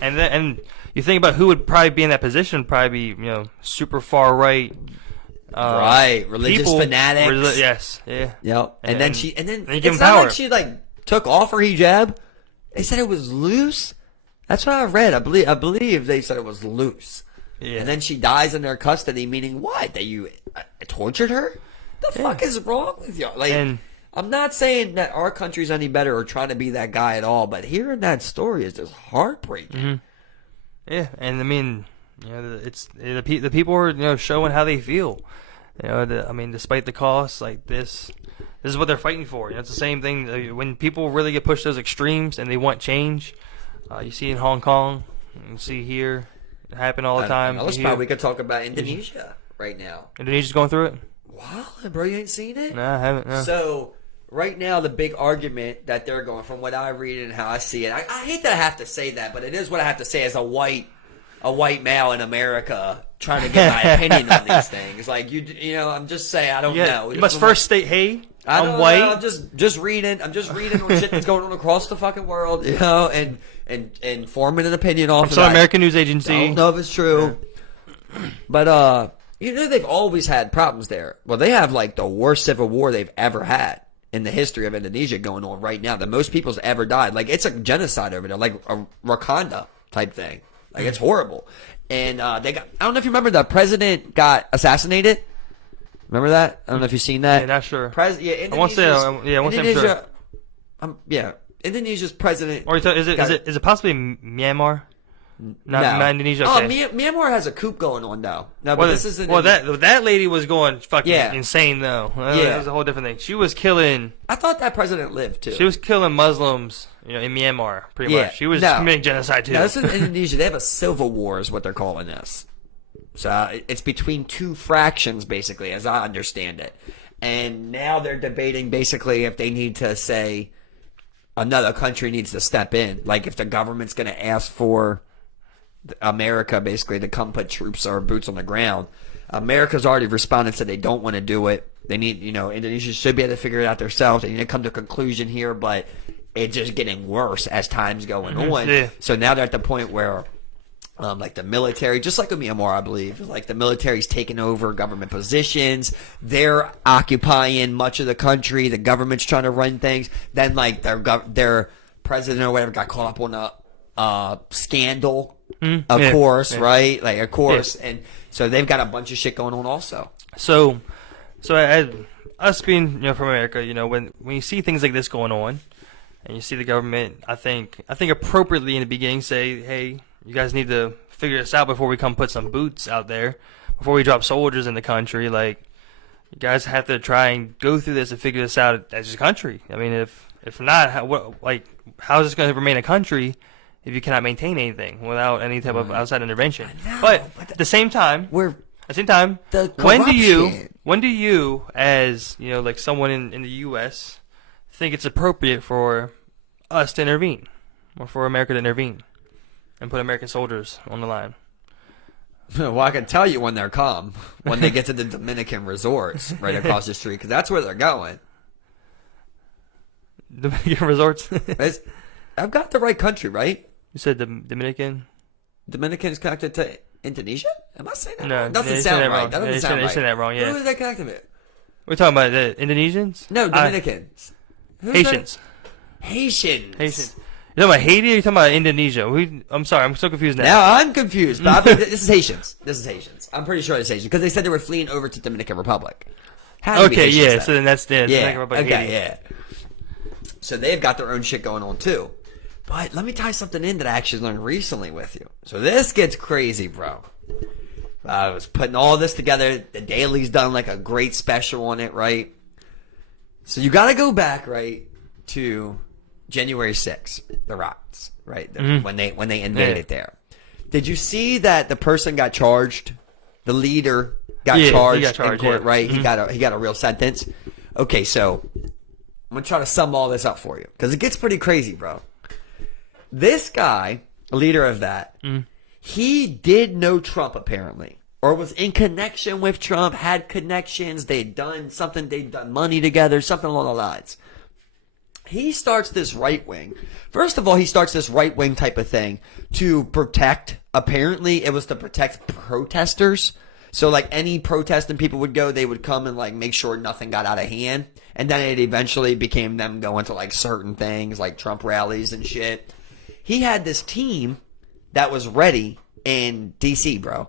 And you think about who would probably be in that position, probably be, super far right... right, religious fanatics. Yes, yeah. Yep. And then it's not power. like she took off her hijab. They said it was loose. That's what I read. I believe they said it was loose. Yeah. And then she dies in their custody, meaning what? That you tortured her? The fuck is wrong with y'all? I'm not saying that our country's any better or trying to be that guy at all, but hearing that story is just heartbreaking. Mm-hmm. Yeah, and I mean, it's the people are showing how they feel. Despite the cost, like this is what they're fighting for. It's the same thing when people really get pushed to those extremes and they want change. You see in Hong Kong, you see here, it happen all the time. We could talk about Indonesia right now. Indonesia's going through it. Wow, bro, you ain't seen it? No, I haven't. No. So right now, the big argument that they're going, from what I read and how I see it, I hate that I have to say that, but it is what I have to say as a white male in America trying to get my opinion on these things. Like, I'm just saying, I don't know. You must first state, hey, I'm white. white. I'm just reading. I'm just reading on shit that's going on across the fucking world, and forming an opinion off of some that. American news agency. I don't know if it's true. Yeah. But, they've always had problems there. Well, they have, like, the worst civil war they've ever had in the history of Indonesia going on right now. The most people's ever died. Like, it's a genocide over there, like a Wakanda type thing. Like, it's horrible. And I don't know if you remember, the president got assassinated. Remember that? I don't know if you've seen that. Yeah, not sure. I won't say I'm sure. Indonesia's president. Or is it possibly Myanmar? Not Indonesia. Okay. Myanmar has a coup going on now. No, but well, this isn't. Well, that lady was going fucking insane though. That was a whole different thing. She was killing. I thought that president lived too. She was killing Muslims, in Myanmar, pretty much. She was committing genocide too. No, this is in Indonesia. They have a civil war, is what they're calling this. So it's between two fractions, basically, as I understand it. And now they're debating basically if they need to say another country needs to step in, like if the government's going to ask for America basically to come put troops or boots on the ground. America's already responded, said they don't want to do it. They need, Indonesia should be able to figure it out themselves. They need to come to a conclusion here, but it's just getting worse as time's going on. Yeah. So now they're at the point where, like the military, just like in Myanmar, I believe, like the military's taking over government positions. They're occupying much of the country. The government's trying to run things. Then, like their president or whatever got caught up on scandal, of course, right? Like, of course. Yeah. And so they've got a bunch of shit going on also. So as us being from America, when you see things like this going on, and you see the government, I think appropriately in the beginning say, hey, you guys need to figure this out before we come put some boots out there, before we drop soldiers in the country. Like, you guys have to try and go through this and figure this out as a country. I mean, if not, how is this going to remain a country if you cannot maintain anything without any type of outside intervention? But at the same time, when do you, as like someone in the U.S., think it's appropriate for us to intervene, or for America to intervene, and put American soldiers on the line? Well, I can tell you when they're calm, when they get to the Dominican resorts right across the street, because that's where they're going. Dominican resorts? I've got the right country, right? You said Dominican? Dominican is connected to Indonesia? Am I saying that No, wrong? It doesn't sound right. That doesn't sound right. You said that wrong, yeah. Who are they connected with? We're talking about the Indonesians? No, Dominicans. Haitians. Haitians. You're talking about Haiti or you're talking about Indonesia? I'm sorry, I'm so confused now. Now I'm confused. But this is Haitians. I'm pretty sure it's Haitians because they said they were fleeing over to Dominican Republic. Okay, yeah. So then that's the Dominican Republic. Okay, Haiti. yeah. So they've got their own shit going on too. But let me tie something in that I actually learned recently with you. So this gets crazy, bro. I was putting all this together. The Daily's done like a great special on it, right? So you got to go back, right, to January 6th, the riots, right? When they invaded there. Did you see that the person got charged? The leader got charged in court, right? He got a real sentence. Okay, so I'm gonna try to sum all this up for you because it gets pretty crazy, bro. This guy, leader of that, he did know Trump apparently, or was in connection with Trump, had connections. They'd done something. They'd done money together, something along the lines. He starts this right wing. First of all, he starts this right wing type of thing to protect. Apparently, it was to protect protesters. So, like, any protesting people would go, they would come and, like, make sure nothing got out of hand. And then it eventually became them going to, like, certain things, like Trump rallies and shit. He had this team that was ready in D.C., bro.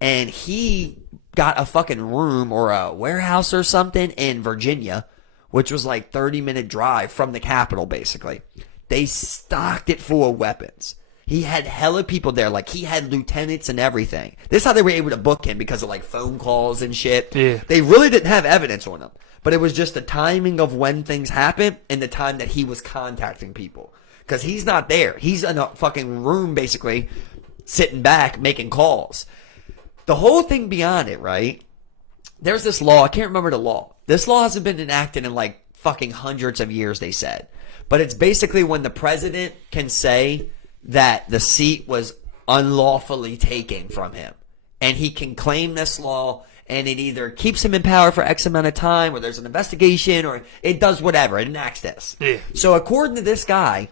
And he got a fucking room or a warehouse or something in Virginia, which was like 30-minute drive from the Capitol, basically. They stocked it full of weapons. He had hella people there. Like, he had lieutenants and everything. This is how they were able to book him, because of, like, phone calls and shit. Yeah. They really didn't have evidence on him. But it was just the timing of when things happened and the time that he was contacting people. Because he's not there. He's in a fucking room, basically, sitting back, making calls. The whole thing beyond it, right? There's this law. I can't remember the law. This law hasn't been enacted in, like, fucking hundreds of years, they said. But it's basically when the president can say that the seat was unlawfully taken from him. And he can claim this law, and it either keeps him in power for X amount of time, or there's an investigation, or it does whatever. It enacts this. Yeah. So according to this guy,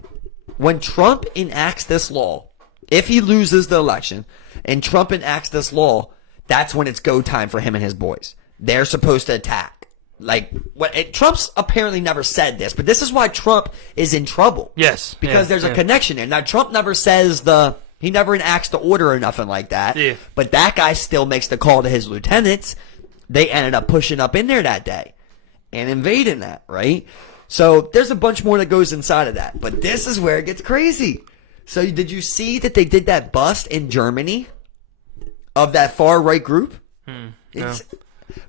when Trump enacts this law, if he loses the election, and Trump enacts this law, that's when it's go time for him and his boys. They're supposed to attack. Like, Trump's apparently never said this, but this is why Trump is in trouble. Yes. Because there's a connection there. Now, Trump never says he never enacts the order or nothing like that. Yeah. But that guy still makes the call to his lieutenants. They ended up pushing up in there that day and invading that, right? So there's a bunch more that goes inside of that. But this is where it gets crazy. So did you see that they did that bust in Germany of that far right group? No.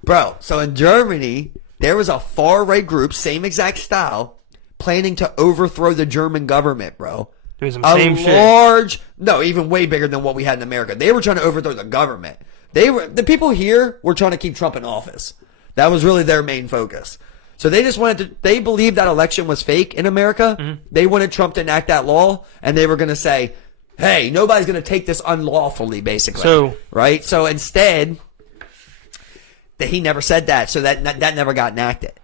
Bro, so in Germany, there was a far right group, same exact style, planning to overthrow the German government, bro. Doing some same shit. No, even way bigger than what we had in America. They were trying to overthrow the government. The people here were trying to keep Trump in office. That was really their main focus. So they just they believed that election was fake in America. Mm-hmm. They wanted Trump to enact that law, and they were going to say, hey, nobody's going to take this unlawfully, basically. Right? So instead, he never said that, so that never got enacted.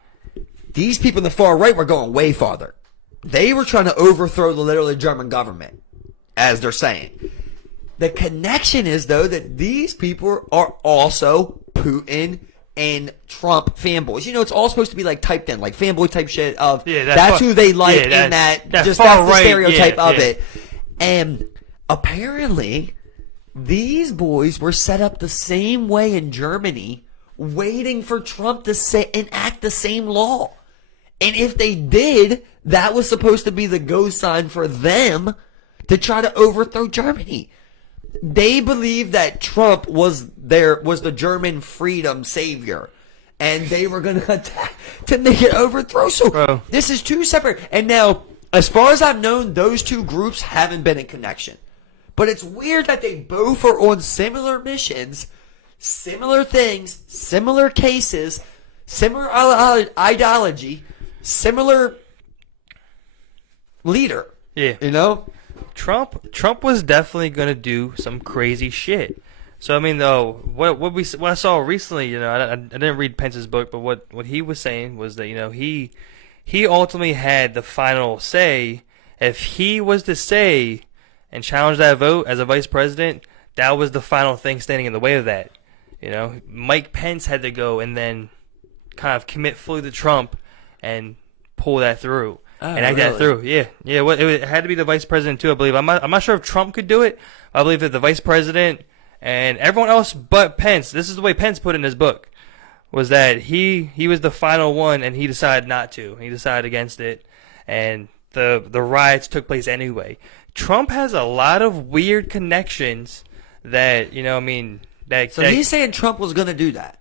These people in the far right were going way farther. They were trying to overthrow the literal German government, as they're saying. The connection is, though, that these people are also Putin and Trump fanboys. You know, it's all supposed to be like typed in, like fanboy type shit of that's who they like, and that's the stereotype of it. And apparently, these boys were set up the same way in Germany, waiting for Trump to enact the same law. And if they did, that was supposed to be the go sign for them to try to overthrow Germany. They believed that Trump was the German freedom savior, and they were going to attack to make it overthrow. So this is two separate. And now, as far as I've known, those two groups haven't been in connection. But it's weird that they both are on similar missions, similar things, similar cases, similar ideology, similar leader. Yeah. You know? Trump was definitely going to do some crazy shit. So I mean, though, what I saw recently, you know, I didn't read Pence's book, but what he was saying was that, you know, he ultimately had the final say. If he was to say and challenge that vote as a vice president, that was the final thing standing in the way of that. You know, Mike Pence had to go and then kind of commit fully to Trump and pull that through. And act that through, yeah. Well, it had to be the vice president too, I believe. I'm not sure if Trump could do it. I believe that the vice president and everyone else but Pence. This is the way Pence put it in his book, was that he was the final one, and he decided not to. He decided against it, and the riots took place anyway. Trump has a lot of weird connections that, you know, I mean, So he's saying Trump was going to do that.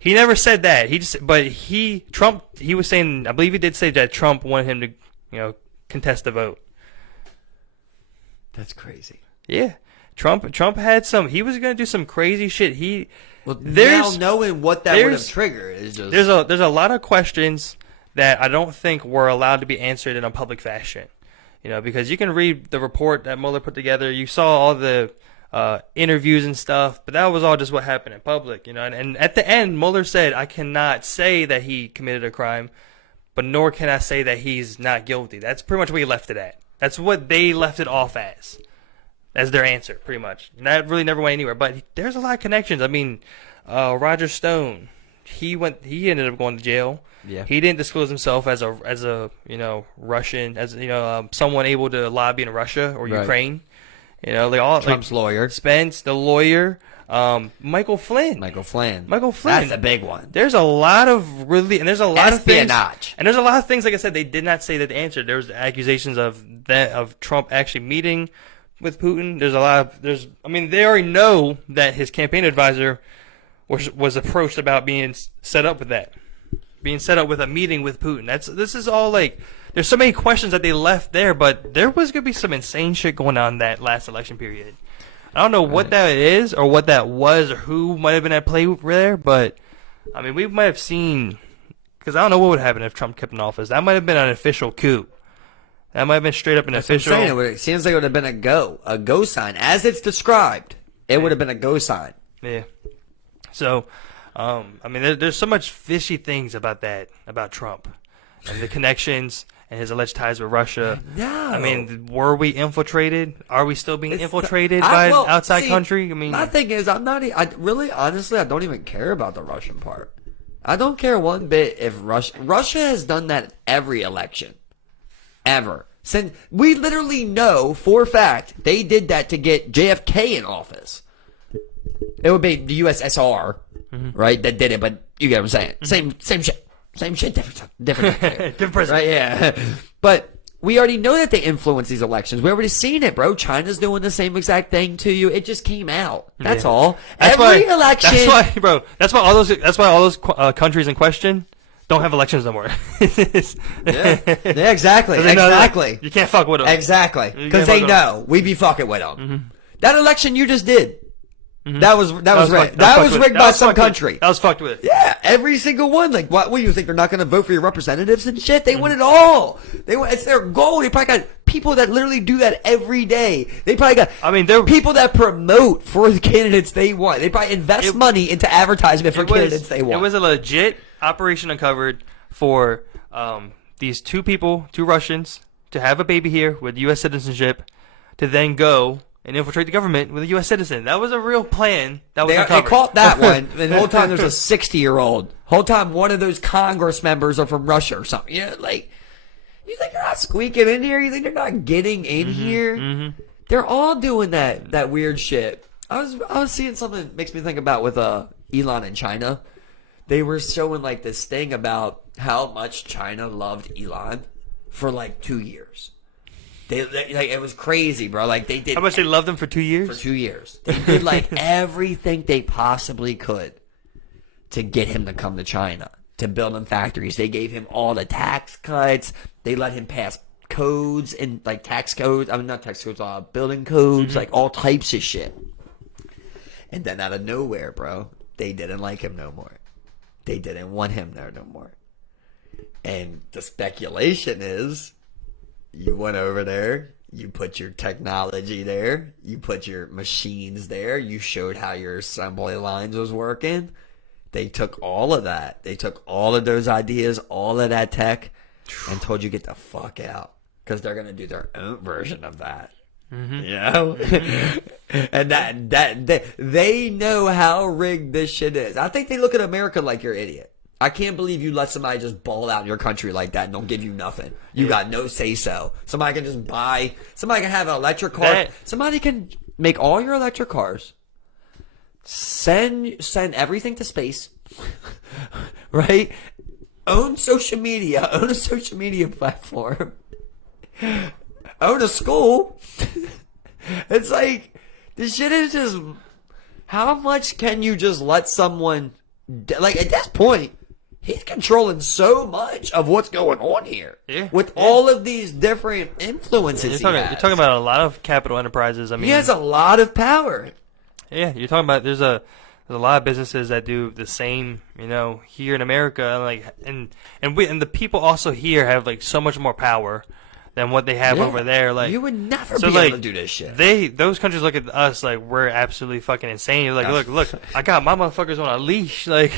He never said that. He was saying, I believe he did say that Trump wanted him to, you know, contest the vote. That's crazy. Yeah. Trump had he was going to do some crazy shit. Now knowing what that would have triggered is just... There's a lot of questions that I don't think were allowed to be answered in a public fashion. You know, because you can read the report that Mueller put together. You saw all the interviews and stuff, but that was all just what happened in public, you know. And at the end, Mueller said, "I cannot say that he committed a crime, but nor can I say that he's not guilty." That's pretty much what he left it at. That's what they left it off as their answer, pretty much. And that really never went anywhere. But there's a lot of connections. I mean, Roger Stone, he ended up going to jail. Yeah. He didn't disclose himself as a you know, Russian, as, you know, someone able to lobby in Russia or Ukraine. You know, they all Trump's lawyer, Spence, the lawyer, Michael Flynn. That's a big one. There's a lot of there's a lot espionage. of things, and there's a lot of things. Like I said, they did not say that they answered. There was accusations of Trump actually meeting with Putin. I mean, they already know that his campaign advisor was approached about being set up with a meeting with Putin. This is all like. There's so many questions that they left there, but there was going to be some insane shit going on that last election period. I don't know what that is or what that was or who might have been at play there, but, I mean, we might have seen, because I don't know what would happen if Trump kept in office. That might have been an official coup. That might have been straight up an official. It seems like it would have been a go sign. As it's described, it would have been a go sign. Yeah. So, I mean, there's so much fishy things about Trump and the connections and his alleged ties with Russia. No. I mean, were we infiltrated? Are we still being infiltrated by an outside country? I mean, my thing is, honestly, I don't even care about the Russian part. I don't care one bit if Russia has done that every election. Ever. Since we literally know for a fact they did that to get JFK in office. It would be the USSR, right, that did it, but you get what I'm saying. Same shit. Same shit, different president. Right, yeah. But we already know that they influence these elections. We already seen it, bro. China's doing the same exact thing to you. It just came out. That's all. Every election. That's why all those countries in question don't have elections no more. Yeah, exactly. Exactly. You can't fuck with them. Exactly. Because they know we be fucking with them. Mm-hmm. That election you just did. Mm-hmm. That was rigged. That was rigged by some country. That was fucked with. Yeah, every single one. Like, what do you think? They're not going to vote for your representatives and shit? They want it all. It's their goal. They probably got people that literally do that every day. They probably got. I mean, people that promote for the candidates they want. They probably invest money into advertisement for candidates they want. It was a legit operation uncovered for these two Russians, to have a baby here with U.S. citizenship, to then go and infiltrate the government with a U.S. citizen. That was a real plan. That was uncovered. They caught that one. And the whole time there's a 60-year-old. Whole time one of those Congress members are from Russia or something. You know, like, you think they're not squeaking in here? You think they're not getting in here? Mm-hmm. They're all doing that weird shit. I was seeing something that makes me think about with Elon in China. They were showing like this thing about how much China loved Elon for like 2 years. They like it was crazy, bro. Like they did How much they loved him for 2 years? for 2 years. They did like everything they possibly could to get him to come to China, to build him factories. They gave him all the tax cuts. They let him pass codes and like tax codes. I mean, not tax codes, building codes, like all types of shit. And then out of nowhere, bro, they didn't like him no more. They didn't want him there no more. And the speculation is, you went over there, you put your technology there, you put your machines there, you showed how your assembly lines was working. They took all of that. They took all of those ideas, all of that tech, and told you get the fuck out. Because they're going to do their own version of that. You know? And they know how rigged this shit is. I think they look at America like you're an idiot. I can't believe you let somebody just ball out in your country like that and don't give you nothing. You got no say-so. Somebody can just buy, somebody can have an electric car. Somebody can make all your electric cars. Send everything to space. Right? Own social media. Own a social media platform. Own a school. It's like, this shit is just, how much can you just let someone, like at this point, he's controlling so much of what's going on here. Yeah. With all of these different influences You're talking about a lot of capital enterprises. I mean, he has a lot of power. Yeah, you're talking about there's a lot of businesses that do the same, you know, here in America, like and the people also here have like so much more power than what they have over there. Like you would never be like, able to do this shit. Those countries look at us like we're absolutely fucking insane. You're like, look, I got my motherfuckers on a leash, like,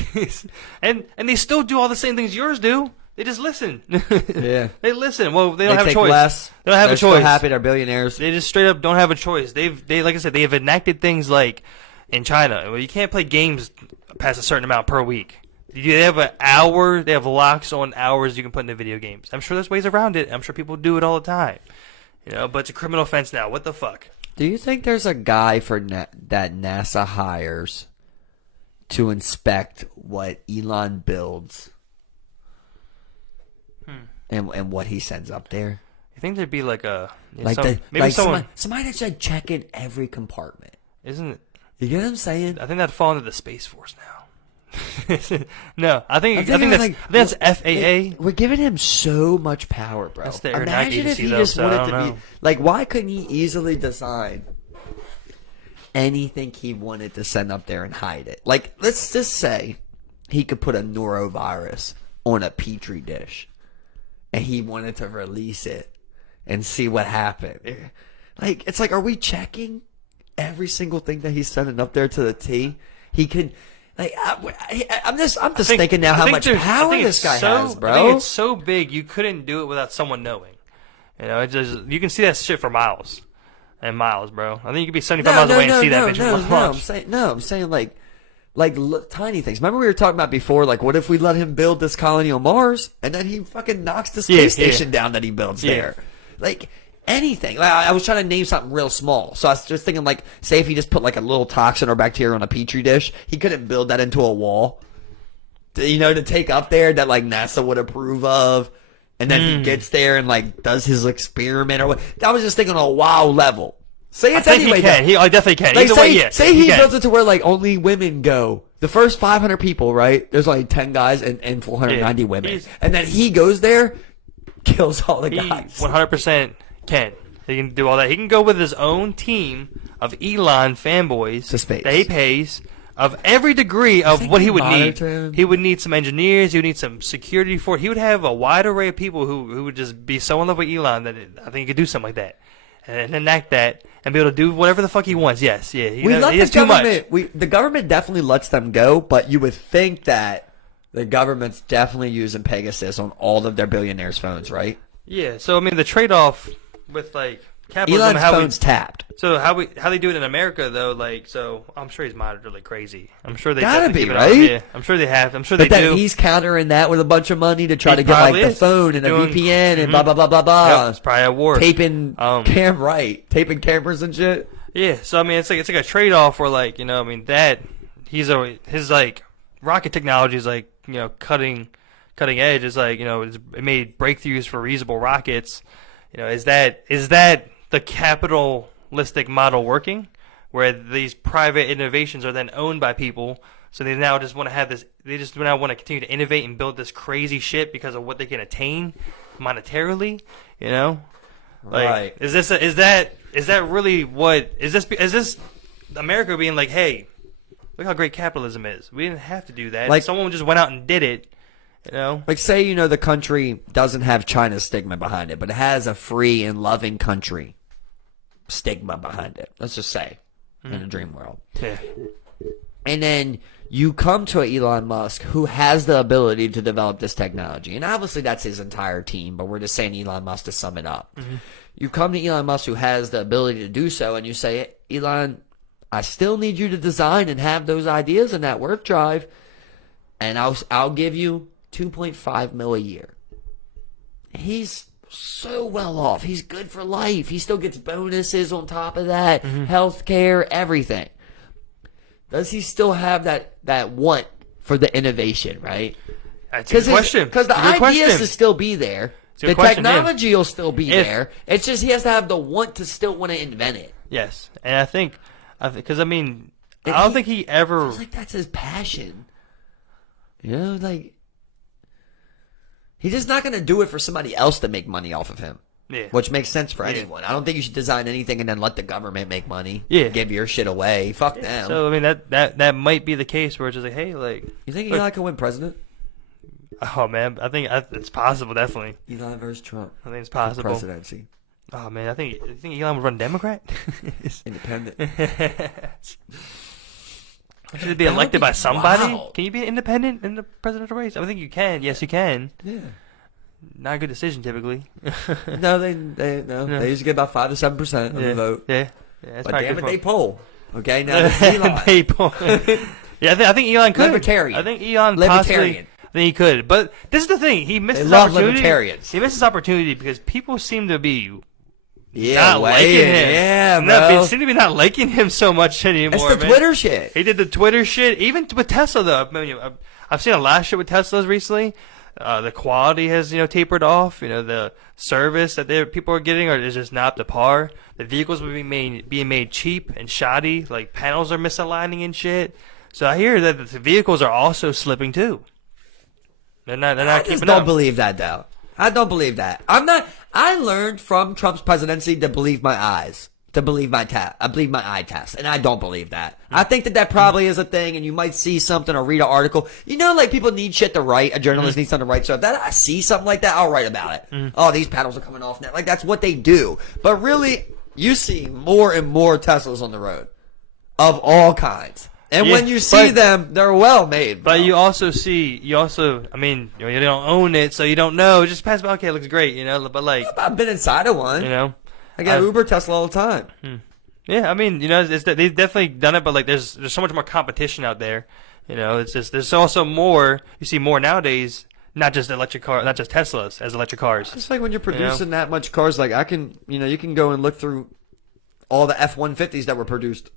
and they still do all the same things yours do. They just listen. Yeah, they listen. Well, they don't have a take choice. Less. They don't have They're a choice. Still happy they're billionaires. They just straight up don't have a choice. They like I said, they have enacted things like in China, well, you can't play games past a certain amount per week. They have an hour. They have locks on hours you can put into video games. I'm sure there's ways around it. I'm sure people do it all the time. You know, but it's a criminal offense now. What the fuck? Do you think there's a guy that NASA hires to inspect what Elon builds and what he sends up there? You think there'd be like a somebody that's like checking every compartment? Isn't it? You get what I'm saying? I think that'd fall into the Space Force now. No, I think that's FAA. We're giving him so much power, bro. That's the aeronautical Imagine if agency, he though, just so wanted I to don't be know. like, why couldn't he easily design anything he wanted to send up there and hide it? Like, let's just say he could put a norovirus on a petri dish, and he wanted to release it and see what happened. Like, it's like, are we checking every single thing that he's sending up there to the T? He could, like, I'm just thinking now how much power this guy has, bro. I think it's so big you couldn't do it without someone knowing. You know, it just you can see that shit for miles and miles, bro. I think you could be 75 miles away and see that bitch from launch. I'm saying like tiny things. Remember we were talking about before, like, what if we let him build this colony on Mars and then he fucking knocks the space station down that he builds there? Like, anything. Like, I was trying to name something real small. So I was just thinking, like, say if he just put like a little toxin or bacteria on a petri dish, he couldn't build that into a wall, to take up there that like NASA would approve of. And then he gets there and like does his experiment or what. I was just thinking on a wow level. Say it's anyway. He can. He definitely can. Like, Either way, yeah. Say he builds it to where like only women go. The first 500 people, right? There's like 10 guys and 490 women. And then he goes there, kills all the guys. 100% can. He can do all that. He can go with his own team of Elon fanboys to space that he pays of every degree of what he would need. Him. He would need some engineers. He would need some security for it. He would have a wide array of people who would just be so in love with Elon that I think he could do something like that and enact that and be able to do whatever the fuck he wants. Yes, yeah. He has too much. The government definitely lets them go, but you would think that the government's definitely using Pegasus on all of their billionaires' phones, right? Yeah. So I mean, the trade-off with like capitalism. Elon's phone's tapped. So how they do it in America though? Like, so I'm sure he's monitored like crazy. I'm sure they Gotta definitely be, keep it right? on. Yeah, I'm sure they have. I'm sure But they then do. he's countering that with a bunch of money to try He to get like probably the is. phone and a Doing- VPN and blah blah blah blah blah. Yep, it's probably a war. Taping taping cameras and shit. Yeah, so I mean, it's like a trade off where like I mean that his like rocket technology is like cutting edge. Is like it made breakthroughs for reusable rockets. Is that the capitalistic model working, where these private innovations are then owned by people? So they now just want to have this. They just now want to continue to innovate and build this crazy shit because of what they can attain monetarily. Like, Right. Is that really what is this America being like, hey, look how great capitalism is. We didn't have to do that. Like, someone just went out and did it. Like, say, the country doesn't have China's stigma behind it, but it has a free and loving country stigma behind it. Let's just say, in a dream world. Yeah. And then you come to Elon Musk, who has the ability to develop this technology. And obviously that's his entire team, but we're just saying Elon Musk to sum it up. Mm-hmm. You come to Elon Musk, who has the ability to do so, and you say, Elon, I still need you to design and have those ideas and that work drive, and I'll give you 2.5 mil a year. He's so well off. He's good for life. He still gets bonuses on top of that, health care, everything. Does he still have that want for the innovation, right? That's a good question. Because the ideas will still be there. The technology will still be there. It's just he has to have the want to still want to invent it. Yes. And I think, because I don't think he ever... I feel like that's his passion. Like... He's just not going to do it for somebody else to make money off of him. Yeah. Which makes sense for anyone. I don't think you should design anything and then let the government make money. Yeah. Give your shit away. Fuck them. So, I mean, that might be the case where it's just like, hey, like... You think Elon can win president? Oh, man. I think it's possible, definitely. Elon versus Trump. I think it's possible. Presidency. Oh, man. You think Elon would run Democrat? Independent. Should it be elected by somebody? Wow. Can you be independent in the presidential race? I think you can. Yes, you can. Yeah. Not a good decision, typically. No, they usually get about 5 to 7% of the vote. Yeah. But damn it, they poll. Okay, now it's Elon. They poll. Yeah, I think Elon could. Libertarian. I think Elon Libertarian. I think he could. But this is the thing. He missed They his love opportunity. libertarians. He missed his opportunity because people seem to be Yeah, not liking him. Yeah, They bro. seem to be not liking him so much anymore. That's the Twitter shit. He did the Twitter shit. Even with Tesla, though. I mean, I've seen a lot of shit with Teslas recently. The quality has, tapered off. The service that people are getting is just not up to par. The vehicles are being made cheap and shoddy. Like, panels are misaligning and shit. So I hear that the vehicles are also slipping too. They're not I keeping just up. don't believe that, though. I don't believe that. I learned from Trump's presidency to believe my eyes. To believe my eye test, and I don't believe that. I think that probably is a thing, and you might see something or read an article. Like people need shit to write. A journalist needs something to write. So if I see something like that, I'll write about it. Oh, these panels are coming off now. Like that's what they do. But really, you see more and more Teslas on the road, of all kinds. And when you see them, they're well made. Bro. But you also, I mean, you don't own it, so you don't know. It just pass by. Okay, it looks great, But like, I've been inside of one. I got Uber Tesla all the time. Yeah, I mean, they've definitely done it, but like, there's so much more competition out there. It's just there's also more. You see more nowadays. Not just electric cars, not just Teslas as electric cars. It's like when you're producing that much cars. Like I can, you can go and look through all the F-150s that were produced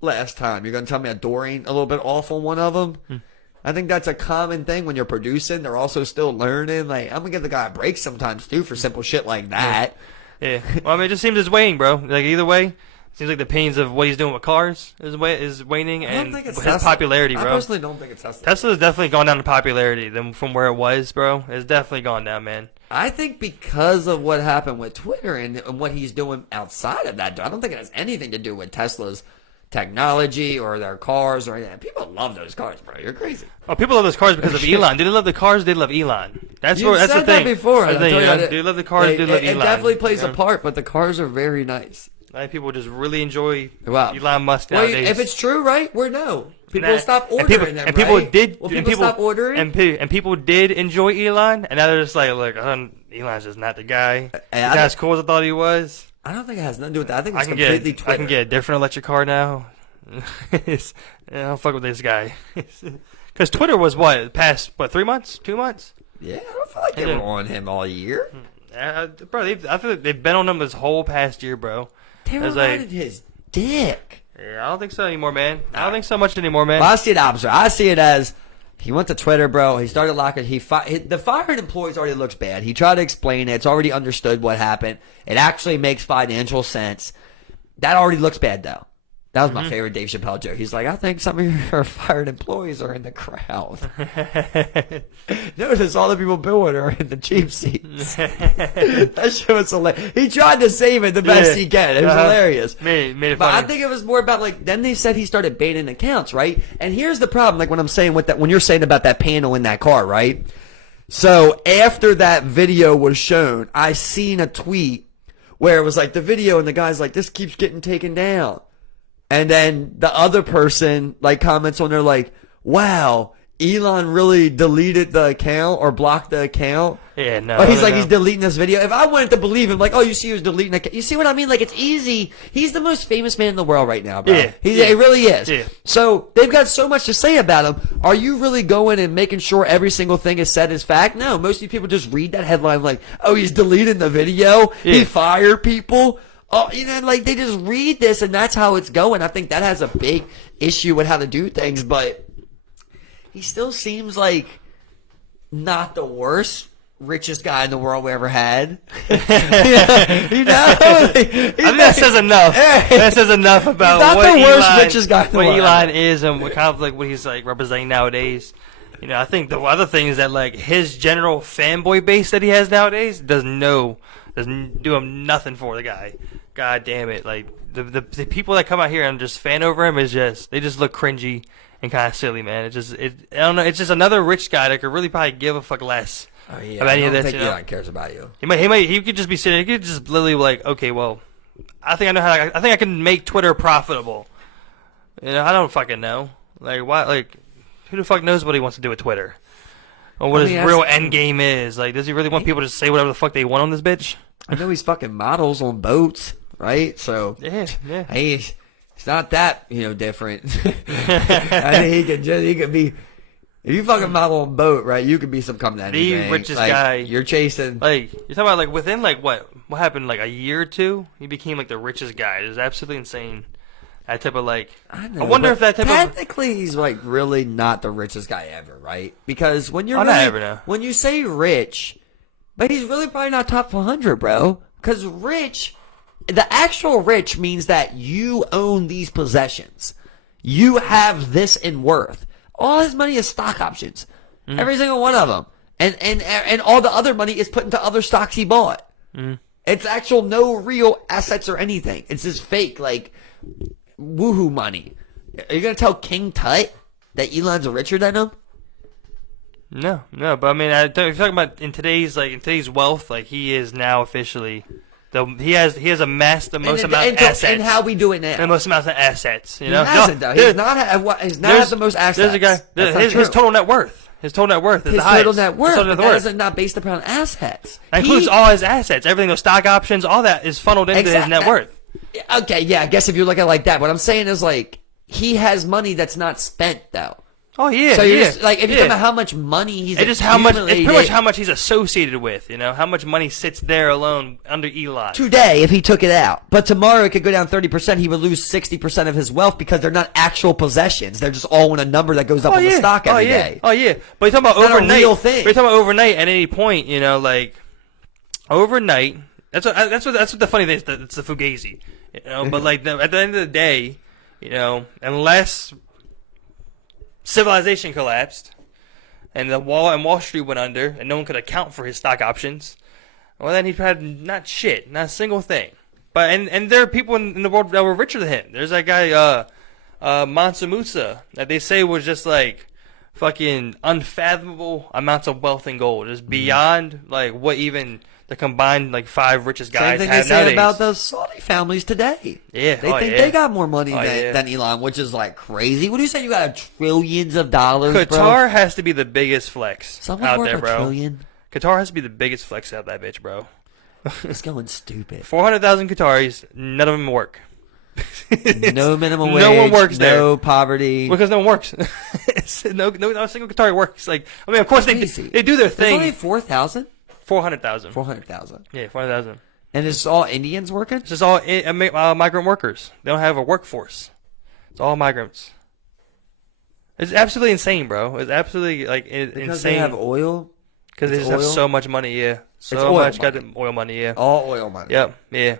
last time. You're gonna tell me a door ain't a little bit off on one of them? I think that's a common thing when you're producing. They're also still learning. Like I'm gonna give the guy a break sometimes too for simple shit like that. Yeah. Well, I mean, it just seems it's waning, bro. Like either way, it seems like the pains of what he's doing with cars is waning, and his popularity, bro. I personally don't think it's Tesla. Tesla's definitely gone down in popularity from where it was, bro. It's definitely gone down, man. I think because of what happened with Twitter and what he's doing outside of that, I don't think it has anything to do with Tesla's technology or their cars or anything. People love those cars, bro. You're crazy. Oh, people love those cars because of Elon. Do they love the cars? They love Elon. That's the thing. That before. That's the thing, do you love the cars? Do you love Elon? It definitely plays a part, but the cars are very nice. I think people just really enjoy Wow. Elon Musk nowadays. If it's true, right? People will stop ordering them, people right? did. Will people stop ordering? And people did enjoy Elon, and now they're just like, look, Elon's just not the guy. He's not as cool as I thought he was. I don't think it has nothing to do with that. I think it's I can completely get Twitter. I can get a different electric car now. I don't fuck with this guy. Because Twitter was past 3 months, 2 months. Yeah, I don't feel like they were on him all year. Bro, I feel like they've been on him this whole past year, bro. They were riding his dick. Yeah, I don't think so anymore, man. I don't think so much anymore, man. Well, I see it opposite. I see it as he went to Twitter, bro. He started locking. The fired employees already looks bad. He tried to explain it. It's already understood what happened. It actually makes financial sense. That already looks bad, though. That was my favorite Dave Chappelle joke. He's like, I think some of your fired employees are in the crowd. Notice all the people booing are in the cheap seats. That shit was hilarious. He tried to save it the best he can. It was hilarious. Made it But funny. I think it was more about then they said he started banning accounts, right? And here's the problem, when I'm saying when you're saying about that panel in that car, right? So after that video was shown, I seen a tweet where it was the video and the guy's like, this keeps getting taken down. And then the other person comments on there wow, Elon really deleted the account or blocked the account. Yeah, no. But he's no. he's deleting this video. If I wanted to believe him, oh, you see, he was deleting the account. You see what I mean? It's easy. He's the most famous man in the world right now, bro. Yeah, He yeah. really is. Yeah. So they've got so much to say about him. Are you really going and making sure every single thing is said is fact? No. Most of you people just read that headline oh, he's deleting the video. Yeah. He fired people. Oh, they just read this and that's how it's going. I think that has a big issue with how to do things, but he still seems like not the worst, richest guy in the world we ever had. I think that says enough. That says enough about not what the worst, Elon, richest guy in the what world. Elon is and what kind of what he's representing nowadays. I think the other thing is that his general fanboy base that he has nowadays doesn't do him nothing for the guy. God damn it! The people that come out here and just fan over him they just look cringy and kind of silly, man. I don't know. It's just another rich guy that could really probably give a fuck less Oh, yeah. about any of this. I don't think Elon cares about you. He could just be sitting. He could just literally okay, well, I think I can make Twitter profitable. I don't fucking know. Why? Who the fuck knows what he wants to do with Twitter? Or what his real end game is? Does he really want people to say whatever the fuck they want on this bitch? I know he's fucking models on boats, right? So Yeah. It's not that different. I think he could be. If you fucking model on a boat, right? You could be some company. The richest guy. You're chasing. You're talking about within what happened a year or two, he became the richest guy. It was absolutely insane. That type of I wonder if that type of technically he's really not the richest guy ever, right? Because when you're not ever, no. when you say rich, but he's really probably not top 100, bro. Because rich, the actual rich means that you own these possessions. You have this in worth. All his money is stock options. Every single one of them. And all the other money is put into other stocks he bought. It's actual no real assets or anything. It's just fake, woohoo money. Are you going to tell King Tut that Elon's richer than him? No. But I mean, if you're talking about in today's wealth, he is now officially he has amassed the most amount of assets. And how we do it now? The most amount of assets. He hasn't, though. He's not had the most assets. There's a guy. His total net worth. His total net worth is His the highest. total net worth. Total net But that worth. is not based upon assets. That includes all his assets. Everything, those stock options, all that is funneled into his net worth. Okay, yeah, I guess if you look at it like that. What I'm saying is he has money that's not spent though. Oh yeah. So you're yeah, just if you think about how much money he's it's just how much. It's accumulated pretty much how much he's associated with. How much money sits there alone under Elon. today if he took it out. But tomorrow it could go down 30%. He would lose 60% of his wealth because they're not actual possessions. They're just all in a number that goes up on the stock every day. Oh yeah. But you're talking about It's not a overnight. real thing. But you're talking about overnight at any point. Overnight. That's what the funny thing is. It's the fugazi. But at the end of the day, unless civilization collapsed and Wall Street went under and no one could account for his stock options, well then he'd have not a single thing. But and there are people in the world that were richer than him. There's that guy Mansa Musa that they say was just fucking unfathomable amounts of wealth and gold, just beyond what even the combined 5 richest guys Same thing have they say nowadays. about those Saudi families today. Yeah, they think they got more money than Elon, which is crazy. What do you say? You got trillions of dollars, Qatar bro? has to be the biggest flex Someone's out worth there, a bro. trillion. Qatar has to be the biggest flex out of that bitch, bro. It's going stupid. 400,000 Qataris, none of them work. No minimum wage. No one works there. No poverty. Because no one works. no single Qatari works. Like, I mean, of course they do their There's thing. only 4,000? 400,000. 400,000. Yeah, 400,000. And it's all Indians working? It's just all migrant workers. They don't have a workforce. It's all migrants. It's absolutely insane, bro. It's absolutely like Because insane. they have oil? Because they just have so much money, yeah. So much goddamn oil money, yeah. All oil money. Yep, yeah.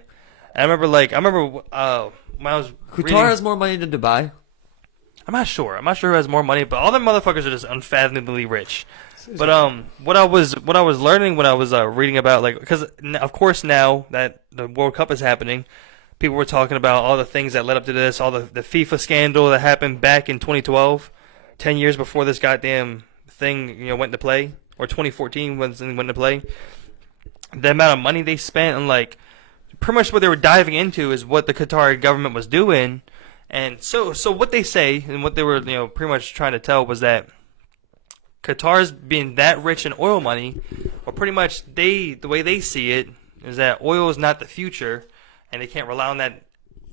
I remember when I was Qatar has more money than Dubai? I'm not sure. I'm not sure who has more money, but all them motherfuckers are just unfathomably rich. But what I was learning when I was reading about, like, because of course now that the World Cup is happening, people were talking about all the things that led up to this, all the FIFA scandal that happened back in 2012, 10 years before this goddamn thing went into play, or 2014 when it went into play. The amount of money they spent on, like, pretty much what they were diving into is what the Qatari government was doing. And so what they say and what they were pretty much trying to tell was that Qatar's being that rich in oil money, or pretty much the way they see it is that oil is not the future, and they can't rely on that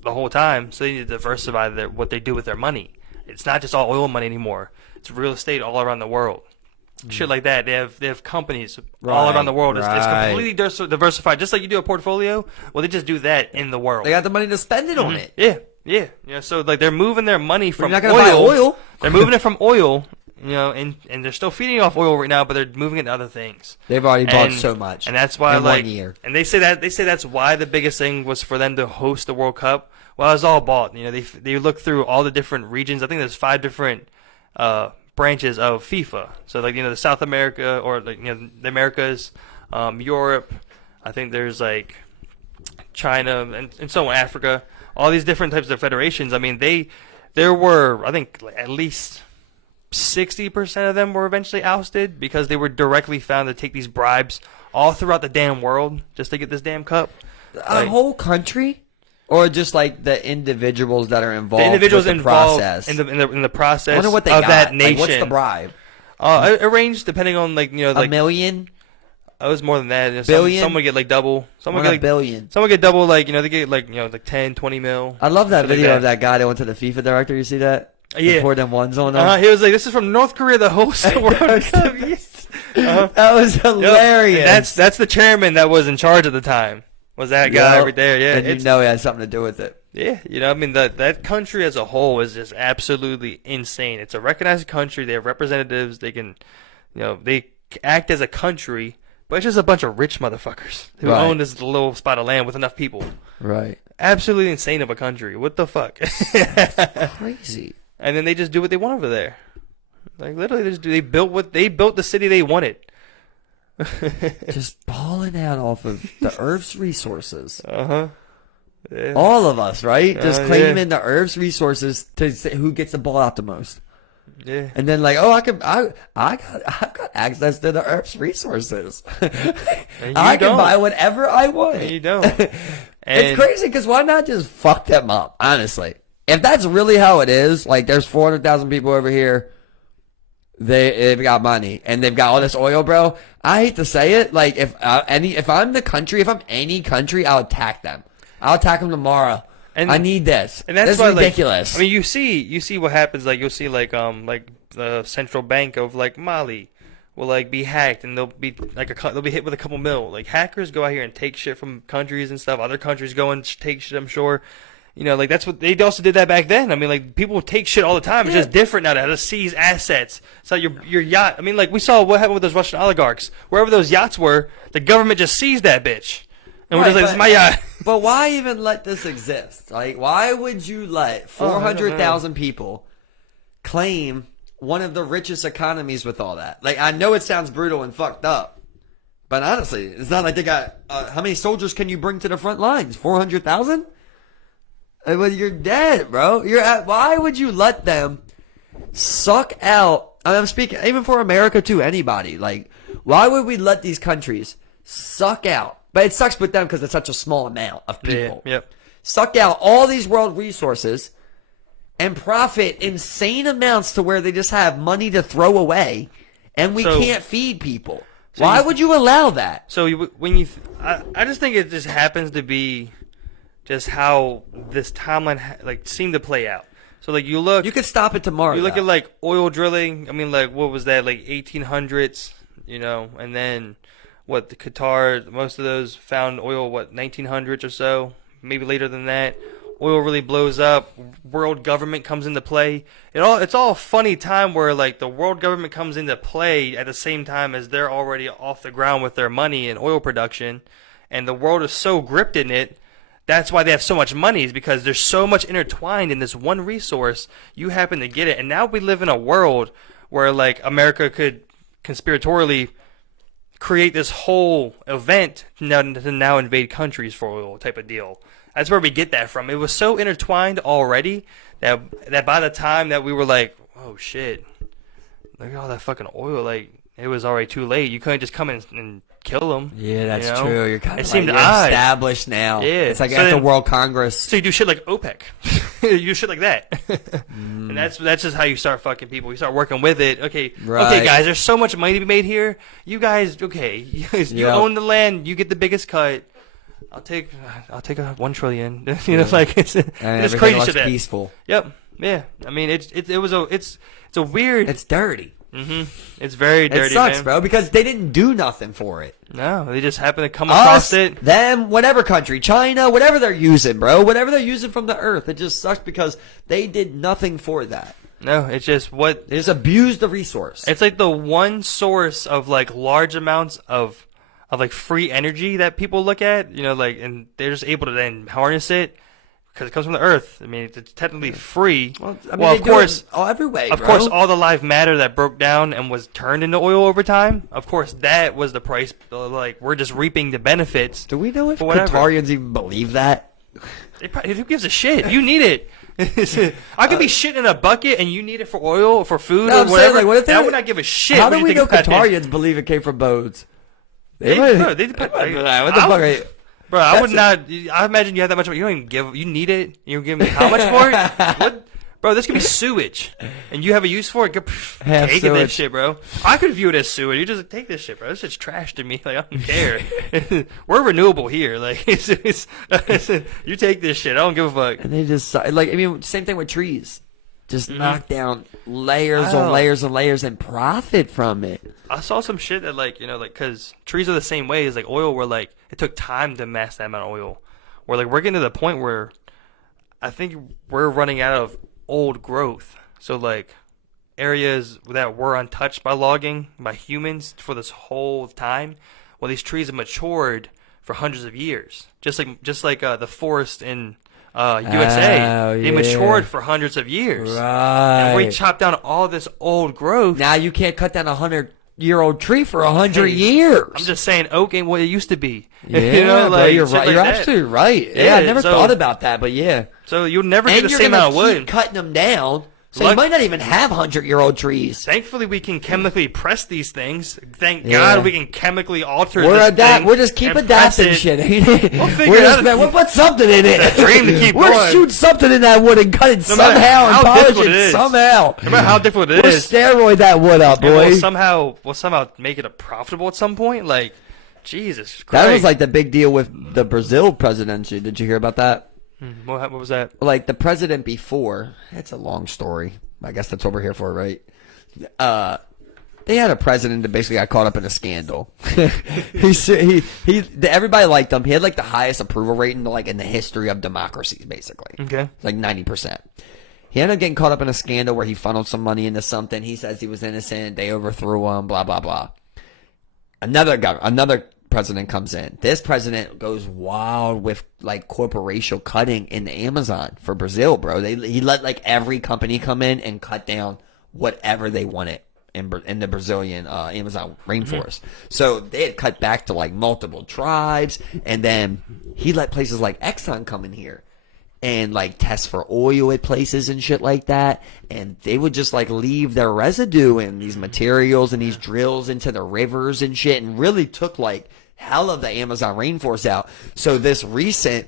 the whole time. So they need to diversify what they do with their money. It's not just all oil money anymore. It's real estate all around the world. Shit like that. They have companies all around the world. It's completely diversified, just like you do a portfolio. Well, they just do that in the world. They got the money to spend it on it. Yeah. So like they're moving their money from you're not gonna buy oil. They're moving it from oil. And they're still feeding off oil right now, but they're moving it to other things. They've already bought so much, and that's why, in 1 year. And they say that's why the biggest thing was for them to host the World Cup. Well, it was all bought. They look through all the different regions. I think there's 5 different branches of FIFA. So like the South America, or like the Americas, Europe. I think there's like China and so on, Africa. All these different types of federations. I mean, there were, I think, at least 60% of them were eventually ousted because they were directly found to take these bribes all throughout the damn world just to get this damn cup. A whole country, or just like the individuals that are involved? The individuals with the involved process? in the process I wonder what they of got. that nation. Like, what's the bribe? Arranged depending on like a million. It was more than that. Billion? Some would get like double. Some would get like billion. Some would get double. Like they get like 10, 20 mil. I love that video of that guy that went to the FIFA director. You see that? Yeah. Poured them ones on them. He was like, "This is from North Korea, the host of the World Cup." That was hilarious. Yep. That's the chairman that was in charge at the time. Was that guy right there? Yeah, and he had something to do with it. Yeah, I mean that country as a whole is just absolutely insane. It's a recognized country. They have representatives. They can, they act as a country, but it's just a bunch of rich motherfuckers who own this little spot of land with enough people. Right. Absolutely insane of a country. What the fuck? Crazy. And then they just do what they want over there. Like literally, they built the city they wanted. Just balling out off of the Earth's resources. Yeah. All of us, right? Just claiming the Earth's resources to say who gets the ball out the most. Yeah. And then like, I got access to the Earth's resources. I can buy whatever I want. And you don't. It's crazy because why not just fuck them up? Honestly, if that's really how it is, like there's 400,000 people over here. They've got money and they've got all this oil, bro. I hate to say it, like if I'm any country, I'll attack them. I'll attack them tomorrow. And I need this. And that's ridiculous. I mean, you see what happens. Like you'll see like the central bank of like Mali will like be hacked and they'll be hit with a couple mil. Like hackers go out here and take shit from countries and stuff. Other countries go and take shit. I'm sure. Like that's what they also did that back then. I mean, like people take shit all the time. It's just different now. They have to seize assets. So your yacht. I mean, like we saw what happened with those Russian oligarchs. Wherever those yachts were, the government just seized that bitch. And we're just like, this is my yacht. But why even let this exist? Like, why would you let 400,000 people claim one of the richest economies with all that? Like, I know it sounds brutal and fucked up, but honestly, it's not like they got. How many soldiers can you bring to the front lines? 400,000. Well, you're dead, bro. Why would you let them suck out? I'm speaking even for America too. Anybody, like, why would we let these countries suck out? But it sucks with them because it's such a small amount of people. Yeah, yep. Suck out all these world resources and profit insane amounts to where they just have money to throw away, and we can't feed people. Why would you allow that? So I just think it just happens to be just how this timeline like seemed to play out. So like you could stop it tomorrow. You look at like oil drilling. I mean, like what was that, like 1800s? You know, and then what, the Qatar, most of those found oil 1900s or so, maybe later than that. Oil really blows up. World government comes into play. It's all a funny time where like the world government comes into play at the same time as they're already off the ground with their money and oil production, and the world is so gripped in it. That's why they have so much money, is because there's so much intertwined in this one resource. You happen to get it, and now we live in a world where like America could conspiratorially create this whole event to now invade countries for oil type of deal. That's where we get that from. It was so intertwined already that by the time that we were like, oh shit, look at all that fucking oil, like it was already too late. You couldn't just come in and kill them. Yeah, that's true. You're kind of like, you're established now. Yeah. It's like after World Congress. So you do shit like OPEC. You do shit like that. And that's just how you start fucking people. You start working with it. Okay, okay, guys, there's so much money to be made here. You guys, you own the land. You get the biggest cut. I'll take a 1 trillion. You know, like it's crazy shit. Peaceful. Yep. Yeah. I mean, it's a weird. It's dirty. It's very dirty. It sucks, man. bro, because they didn't do nothing for it. No, they just happen to come across it. Them, whatever country, China, whatever they're using, bro, whatever they're using from the earth. It just sucks because they did nothing for that. No, it's just they just abused the resource. It's like the one source of like large amounts of like free energy that people look at, you know, like, and they're just able to then harness it because it comes from the earth. I mean, it's technically free. Well, I mean, of course, every way, of course, all the live matter that broke down and was turned into oil over time. Of course, that was the price. Like, we're just reaping the benefits. Do we know if Qatarians even believe that? Who gives a shit? You need it. I could be shitting in a bucket and you need it for oil or for food or whatever. Saying, like, what if I would not give a shit. How do we know Qatarians believe it came from boats? What the fuck are you? Bro, I would not. I imagine you have that much. You don't even give. You need it. You give me how much for it? What, bro? This could be sewage, and you have a use for it. Take this shit, bro. I could view it as sewage. You just take this shit, bro. This shit's trash to me. Like, I don't care. We're renewable here. Like you take this shit. I don't give a fuck. And they just like. I mean, same thing with trees. Just knock down layers on layers and layers and profit from it. I saw some shit that, like, you know, like, because trees are the same way as, like, oil, where, like, it took time to amass that amount of oil. Where, like, we're getting to the point where I think we're running out of old growth. So, like, areas that were untouched by logging, by humans for this whole time, well, these trees have matured for hundreds of years. Just like the forest in USA, they matured for hundreds of years. Right. And we chopped down all this old growth. Now you can't cut down 100-year-old tree for 100 years. I'm just saying, oak ain't what it used to be. Yeah, you know, like, you're right. You're absolutely right. Yeah, I never thought about that, but yeah. So you'll never get the same amount of wood. Keep cutting them down. So you might not even have 100-year-old trees. Thankfully, we can chemically press these things. Thank God we can chemically alter this thing. We'll just keep adapting shit, ain't it? We'll put something in it. It's a dream to keep We'll shoot something in that wood and cut it somehow and polish it somehow. No matter how difficult it is. We'll steroid that wood up, boy. We'll somehow make it profitable at some point. Like, Jesus Christ. That was like the big deal with the Brazil presidency. Did you hear about that? What was that? Like the president before, it's a long story. I guess that's what we're here for, right? They had a president that basically got caught up in a scandal. Everybody liked him. He had like the highest approval rating like in the history of democracies, basically. Okay, like 90%. He ended up getting caught up in a scandal where he funneled some money into something. He says he was innocent. They overthrew him. Blah blah blah. Another president comes in. This president goes wild with like corporational cutting in the Amazon for Brazil, bro. He let like every company come in and cut down whatever they wanted in the Brazilian Amazon rainforest. So they had cut back to like multiple tribes, and then he let places like Exxon come in here and like test for oil at places and shit like that, and they would just like leave their residue in these materials and these drills into the rivers and shit, and really took like hell of the Amazon rainforest out. So this recent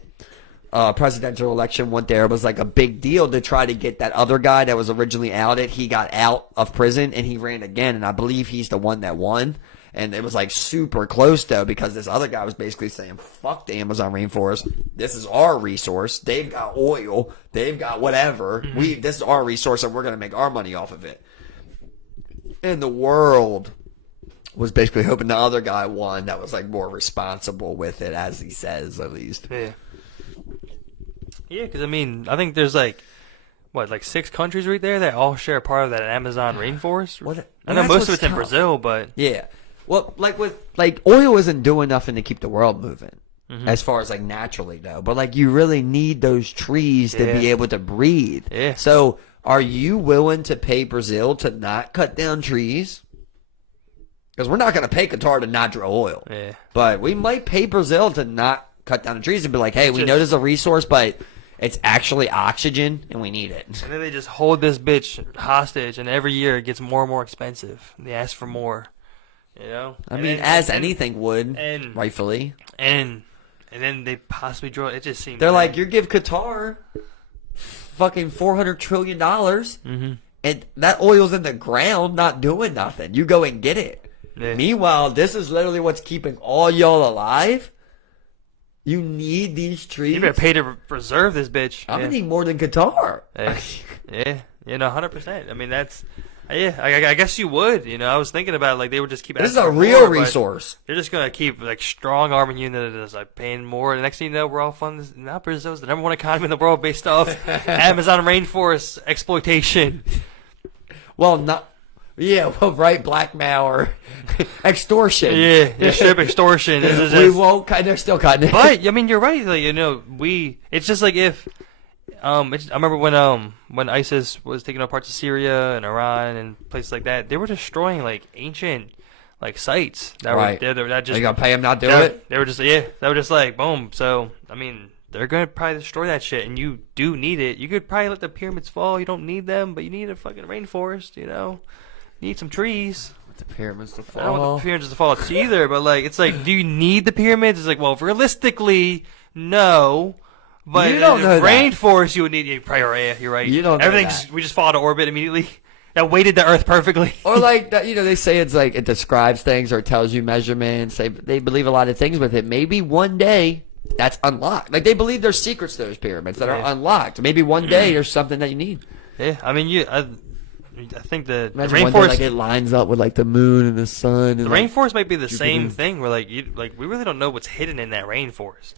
presidential election went there was like a big deal to try to get that other guy that was originally outed. He got out of prison and he ran again, and I believe he's the one that won. And it was like super close though, because this other guy was basically saying, fuck the Amazon rainforest. This is our resource. They've got oil. They've got whatever. This is our resource and we're going to make our money off of it. And the world was basically hoping the other guy won that was like more responsible with it, as he says, at least. Yeah. Yeah, because I mean, I think there's like 6 countries right there that all share part of that Amazon rainforest. I know most of it's in Brazil, but yeah. Well, oil isn't doing nothing to keep the world moving, as far as like naturally though. But like you really need those trees to be able to breathe. Yeah. So, are you willing to pay Brazil to not cut down trees? Because we're not going to pay Qatar to not drill oil. Yeah. But we might pay Brazil to not cut down the trees and be like, hey, we know there's a resource, but it's actually oxygen and we need it. And then they just hold this bitch hostage, and every year it gets more and more expensive. They ask for more, you know? I mean, anything would, rightfully. And then they possibly drill it. It just seems... They're like, you give Qatar fucking $400 trillion, and that oil's in the ground not doing nothing. You go and get it. Yeah. Meanwhile, this is literally what's keeping all y'all alive. You need these trees. You better pay to preserve this bitch. I'm gonna need more than Qatar. Yeah, 100%. I mean, that's... Yeah, I guess you would. You know, I was thinking about like they would just keep. This is a real resource. They're just gonna keep like strong arming you that is like paying more. The next thing you know, we're all funding. Now Brazil's the #1 economy in the world based off Amazon rainforest exploitation. Well, not. Yeah, well, right, blackmail or extortion. Yeah, ship extortion. We won't. They're still cutting it. But I mean, you're right. Like, you know, it's just like if. I remember when ISIS was taking over parts of Syria and Iran and places like that, they were destroying like ancient like sites that right. were that just. You gotta pay them not do it. They were just they were just like boom. So I mean, they're gonna probably destroy that shit, and you do need it. You could probably let the pyramids fall. You don't need them, but you need a fucking rainforest. You know, you need some trees. The pyramids to fall. I don't want the pyramids to fall either, but like it's like, do you need the pyramids? It's like, well, realistically, no. But you don't know rainforest, you would need. You're right. You don't know everything. We just fall out of orbit immediately. That weighted the Earth perfectly. Or like that, you know, they say it's like it describes things or tells you measurements. They believe a lot of things with it. Maybe one day that's unlocked. Like they believe there's secrets to those pyramids that are unlocked. Maybe one day there's something that you need. Yeah, I mean, I think the rainforest one day, like it lines up with like the moon and the sun. And the rainforest might be the same thing. Where like we really don't know what's hidden in that rainforest.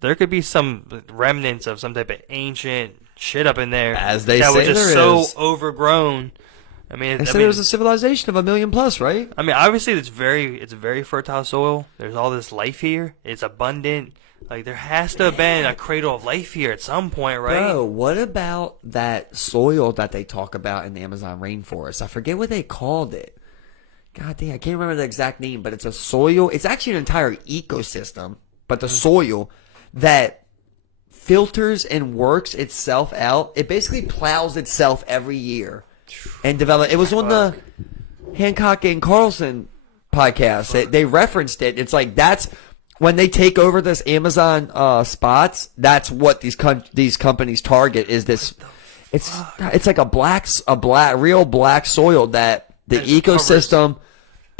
There could be some remnants of some type of ancient shit up in there, as they that say, was just there so overgrown. I mean, there was a civilization of 1 million plus, right? I mean, obviously it's very fertile soil. There's all this life here. It's abundant. Like there has to have been a cradle of life here at some point, right? Bro, what about that soil that they talk about in the Amazon rainforest? I forget what they called it. God damn, I can't remember the exact name, but it's a soil. It's actually an entire ecosystem, but the soil that filters and works itself out. It basically plows itself every year and develop. It was on the Hancock and Carlson podcast. They referenced it. It's like that's when they take over this Amazon spots. That's what these companies target is this. It's like a real black soil that the ecosystem.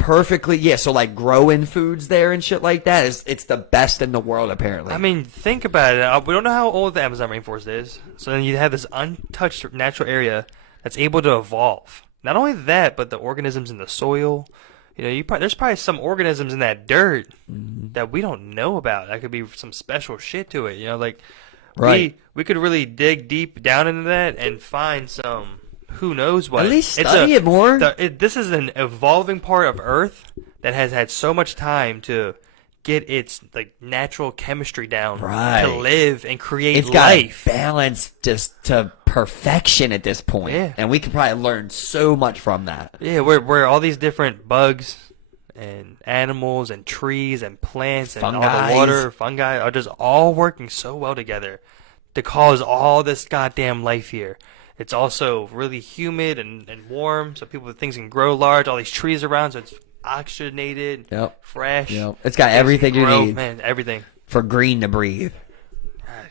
Perfectly, so like growing foods there and shit like that it's the best in the world apparently. I mean, think about it. We don't know how old the Amazon rainforest is. So then you have this untouched natural area that's able to evolve. Not only that, but the organisms in the soil. You know, there's probably some organisms in that dirt that we don't know about. That could be some special shit to it. You know, like we could really dig deep down into that and find some. Who knows what? At least study it more. This is an evolving part of Earth that has had so much time to get its like natural chemistry down to live and create life. Got balance just to perfection at this point. Yeah. And we could probably learn so much from that. Yeah, where all these different bugs and animals and trees and plants and all the water, fungi are just all working so well together to cause all this goddamn life here. It's also really humid and warm, so things can grow large. All these trees around, so it's oxygenated, fresh. Yep. It's got everything you need. Man, everything. For green to breathe.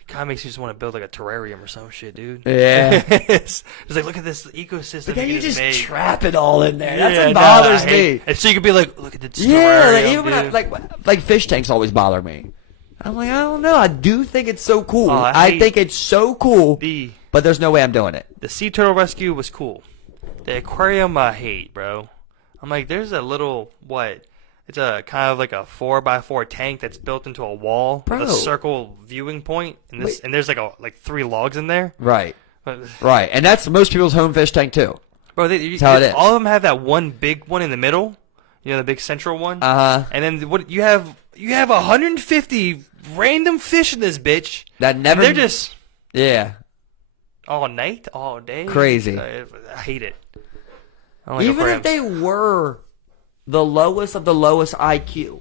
kind of makes you just want to build like a terrarium or some shit, dude. Yeah. It's like, look at this ecosystem. But then you just made. trap it all in there. That's Yeah, what bothers I me. hate- And so you could be like, look at the terrarium, Yeah, like, even dude. when like fish tanks always bother me. I'm like, I don't know. I do think it's so cool. Oh, I think it's so cool, the but there's no way I'm doing it. sea turtle rescue was cool. The aquarium I hate, bro. I'm like, there's a little what? It's a kind of like a 4x4 tank that's built into a wall with a Bro. circle viewing point, and this and there's like 3 logs in there. Right. Right, and that's most people's home fish tank too. Bro, how it is. all of them have that one big one in the middle. You know, the big central one. Uh huh. And then what you have 150 random fish in this bitch. That never. And they're just Yeah. all night, all day. Crazy. I hate it. I don't like Even if aquariums. they were the lowest of the lowest IQ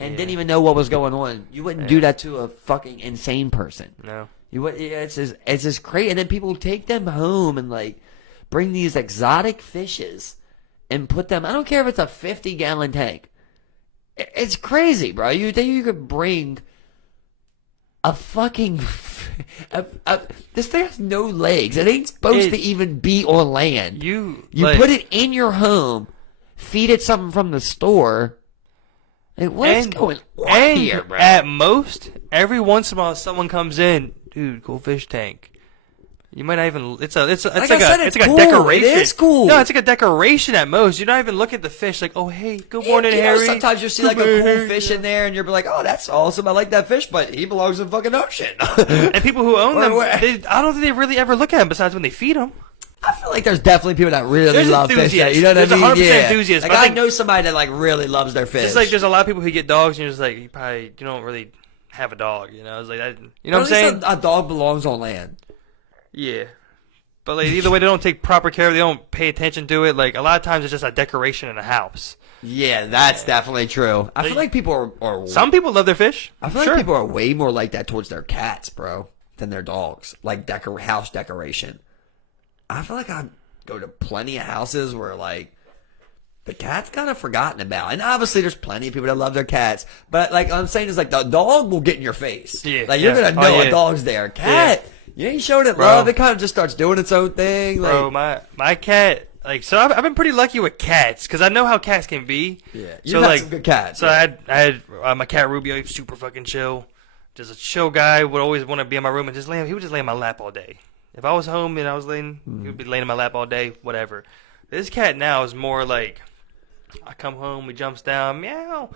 and didn't even know what was going on, you wouldn't do that to a fucking insane person. No. You would. Yeah, it's just crazy. And then people take them home and like bring these exotic fishes and put them. I don't care if it's a 50-gallon tank. It's crazy, bro. You think you could bring a fucking this thing has no legs. It ain't supposed to even be on land. You You put it in your home, feed it something from the store. Like, what is going on here, bro? At most, every once in a while, someone comes in, dude, cool fish tank. You might not even. It's like cool. a decoration. It is cool. No, it's like a decoration at most. You don't even look at the fish like, oh hey, good morning, Harry. Sometimes you see like a cool fish in there, and you're like, "Oh, that's awesome! I like that fish, but he belongs in the fucking ocean." And people who own them, Or- I don't think they really ever look at them besides when they feed them. I feel like there's definitely people that really There's love fish. enthusiasts. You know what There's I mean? 100% Yeah. enthusiasts, Like but I I think- know somebody that like really loves their fish. It's like there's a lot of people who get dogs, and you're just like, you don't really have a dog. You know, it's like that. You know Or what I'm at least saying? a dog belongs on land. Yeah. But like either way, they don't take proper care. They don't pay attention to it. Like a lot of times, it's just a decoration in a house. Yeah, that's definitely true. I feel like people are Some people love their fish. I feel like people are way more like that towards their cats, bro, than their dogs. Like house decoration. I feel like I go to plenty of houses where like the cat's kind of forgotten about, and obviously there's plenty of people that love their cats. But like I'm saying is like the dog will get in your face. Yeah, like you're yeah. gonna know Oh, yeah. a dog's there. Cat, you ain't showing it Bro. love. It kind of just starts doing its own thing. Like, Bro, my cat. Like so, I've been pretty lucky with cats because I know how cats can be. yeah, So you've had like, some good cats. so yeah. I had my cat Rubio. He was super fucking chill. Just a chill guy. Would always want to be in my room and just lay. He would just lay in my lap all day. If I was home and I was laying, he would be laying in my lap all day. Whatever. This cat now is more like, I come home, he jumps down, meow.